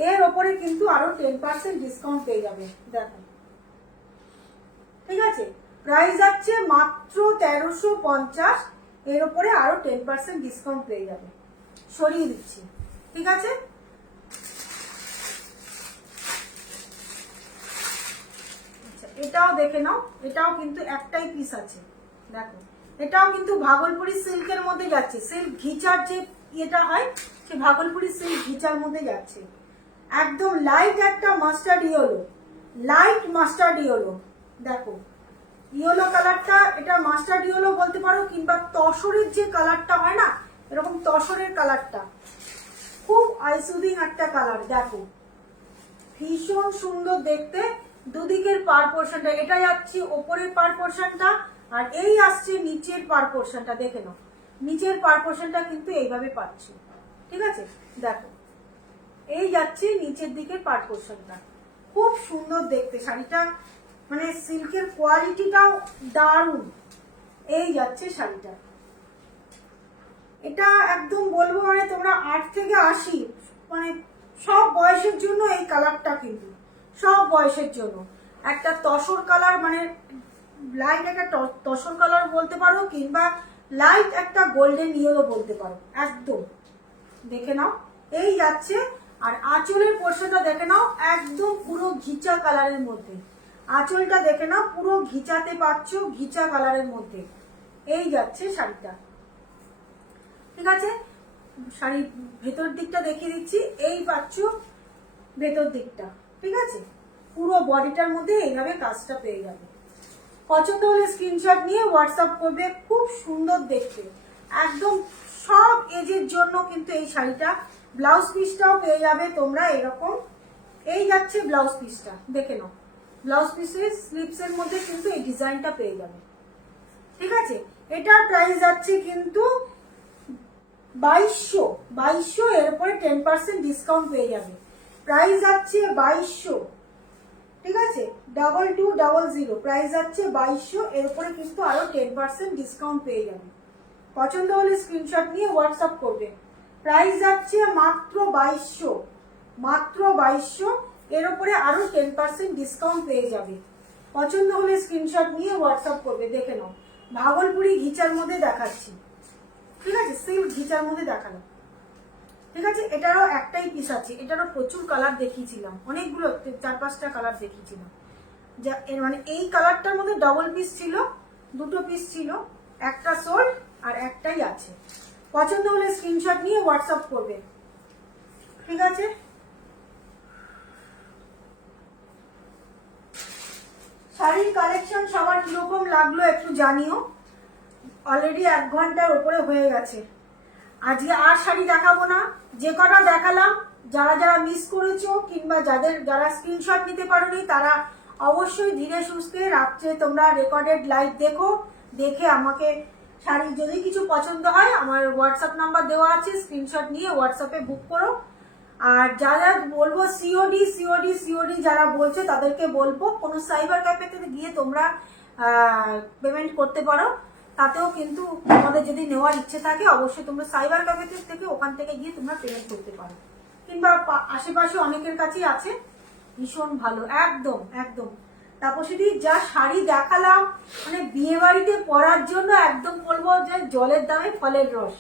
এর ওপরে কিন্তু আরো 10% ডিসকাউন্ট পেয়ে যাবে, দেখো, ঠিক আছে। প্রাইস যাচ্ছে মাত্র 1350, এর ওপরে আরো 10% ডিসকাউন্ট পেয়ে যাবে, সরিয়ে দিচ্ছি, ঠিক আছে। আচ্ছা, এটাও দেখে নাও, এটাও কিন্তু একটাই পিস আছে, দেখো, এটাও কিন্তু ভাগলপুরি সিল্কের মধ্যে যাচ্ছে, সিল্ক ঘিচার যে ইয়েটা হয়, সে ভাগলপুরি সিল্ক ঘিচার মধ্যে যাচ্ছে, একদম লাইট একটা mustard yellow, light mustard yellow, দেখো, ইয়েলো কালারটা, এটা মাস্টার্ড ইয়েলো বলতে পারো, কিংবা তসরের যে কালারটা হয় না, এরকম তসরের কালারটা, খুব আইসুদিং একটা কালার, দেখো, ভীষণ সুন্দর দেখতে। দুদিকের পার পোর্শনটা, এটা যাচ্ছে ওপরের পার পোর্শনটা, আর এই আসছে নিচের পার পোর্শনটা, দেখে নাও, নিচের পার পোর্শনটা কিন্তু এইভাবে পাচ্ছ, ঠিক আছে, দেখো, এই যাচ্ছে নিচের দিকের পার পোর্শনটা, খুব সুন্দর দেখতে শাড়িটা, মানে সিল্কের কোয়ালিটিটাও দারুণ। এই যাচ্ছে শাড়িটা, এটা একদম বলবো মানে তোমরা 8 থেকে 80 মানে সব বয়সের জন্য এই কালারটা, কিন্তু সব বয়সের জন্য। একটা তসর কালার, মানে লাইট একটা তসর কালার বলতে পারো, কিংবা লাইট একটা গোল্ডেন ইয়েলো বলতে পারো, একদম দেখে নাও। এই যাচ্ছে। আর আঁচলের পোর্শনটা দেখে নাও, একদম পুরো ঘিচা কালারের মধ্যে। আঁচলটা দেখে নাও, পুরো ঘিচাতে পাচ্ছ, ঘিচা কালারের মধ্যে। এই যাচ্ছে শাড়িটা, ঠিক আছে। শাড়ির ভেতর দিকটা দেখিয়ে দিচ্ছি, এই পাচ্ছ ভেতর দিকটা, ঠিক আছে। পুরো বডিটার মধ্যে এইভাবে কাজটা পেয়ে যাবে। পছন্দ হলে স্ক্রিনশট নিয়ে হোয়াটসঅ্যাপ করবে। খুব সুন্দর দেখতে, একদম সব এজের জন্য কিন্তু এই শাড়িটা। ব্লাউজ পিসটাও পেয়ে যাবে তোমরা এরকম। এই যাচ্ছে ব্লাউজ পিসটা, দেখে নাও। ব্লাউজ পিসের স্লিপসের মধ্যে কিন্তু এই ডিজাইনটা পেয়ে যাবে, ঠিক আছে। এটার প্রাইস যাচ্ছে কিন্তু 2200। এর উপরে 10% ডিসকাউন্ট পেয়ে যাবে। প্রাইস যাচ্ছে 2200, ঠিক আছে। 2200 প্রাইস যাচ্ছে 2200। এর উপরে কিন্তু আরো 10% ডিসকাউন্ট পেয়ে যাবে। পছন্দ হলে স্ক্রিনশট নিয়ে হোয়াটসঅ্যাপ করবে। প্রাইস যাচ্ছে মাত্র 2200, মাত্র 2200। এর উপরে আরো 10% ডিসকাউন্ট পেয়ে যাবে। পছন্দ হলে স্ক্রিনশট নিয়ে হোয়াটসঅ্যাপ করবে। দেখে নাও, ভাগলপুরি ঘিচার মধ্যে দেখাচ্ছি, ঠিক আছে। সিল্ক ঘিচার মধ্যে দেখানো, ঠিক আছে। এটারও একটাই পিস আছে, এটারও প্রচুর কালার দেখিয়েছিলাম, অনেকগুলো 4-5টা কালার দেখিয়েছিলাম। যা মানে এই কালারটার মধ্যে ডবল পিস ছিল, 2টো পিস ছিল, একটা সোল্ড আর একটাই আছে। পছন্দ হলে স্ক্রিনশট নিয়ে হোয়াটসঅ্যাপ করবে, ঠিক আছে। শাড়ির কালেকশন সবার কিরকম লাগলো একটু জানিও। অলরেডি 1 ঘন্টার উপরে হয়ে গেছে। আজকে আর শাড়ি দেখাবো না, যে কটা দেখালাম যারা যারা মিস করেছো কিংবা যারা স্ক্রিনশট নিতে পারোনি তারা অবশ্যই ধীরে সুস্থে রাত্রে তোমরা রেকর্ডেড লাইভ দেখো, দেখে আমাকে শাড়ি যদি কিছু পছন্দ হয় আমার হোয়াটসঅ্যাপ নাম্বার দেওয়া আছে, স্ক্রিনশট নিয়ে হোয়াটসঅ্যাপে বুক করো। আর যারা বলবো সিওডি সিওডি সিওডি যারা বলছো তাদেরকে বলবো কোনো সাইবার ক্যাফেতে গিয়ে তোমরা পেমেন্ট করতে পারো। তাতেও কিন্তু তোমাদের যদি নেওয়ার ইচ্ছে থাকে অবশ্যই তোমরা সাইবার ক্যাফে থেকে ওখান থেকে গিয়ে তোমরা পেমেন্ট করতে পারো, কিংবা আশেপাশে অনেকের কাছেই আছে। ভীষণ ভালো, একদম একদম। তাপসীদি যা শাড়ি দেখালাম মানে বিয়ে বাড়িতে পরার জন্য একদম বলবো যে জলের দামে ফলের রস।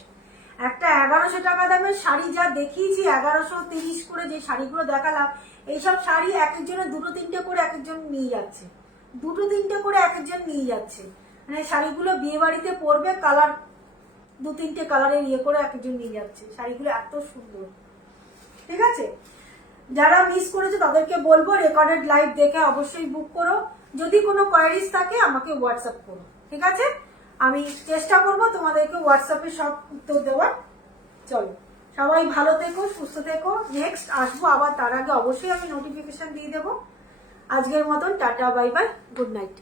একটা 1100 টাকা দামের শাড়ি যা দেখিয়েছি, 1130 করে যে শাড়িগুলো দেখালাম, এইসব শাড়ি এক একজনের 2-3টে করে এক একজন নিয়ে যাচ্ছে, 2-3টে করে এক একজন নিয়ে যাচ্ছে। মানে শাড়িগুলো বিয়ে বাড়িতে পরবে, কালার 2-3টে কালারের ইয়ে করে এক একজন নিয়ে যাচ্ছে। শাড়িগুলো এত সুন্দর, ঠিক আছে। যারা মিস করেছে তাদেরকে বলবো রেকর্ডেড লাইভ দেখে অবশ্যই বুক করো। যদি কোনো কোয়ারিজ থাকে আমাকে হোয়াটসঅ্যাপ করো, ঠিক আছে। আমি চেষ্টা করব তোমাদেরকে হোয়াটসঅ্যাপে সব উত্তর দেওয়ার। চলো, সবাই ভালো থেকো, সুস্থ থেকো। নেক্সট আসবো আবার, তার আগে অবশ্যই আমি নোটিফিকেশন দিয়ে দেবো। আজকের মতন tata, bye bye, good night.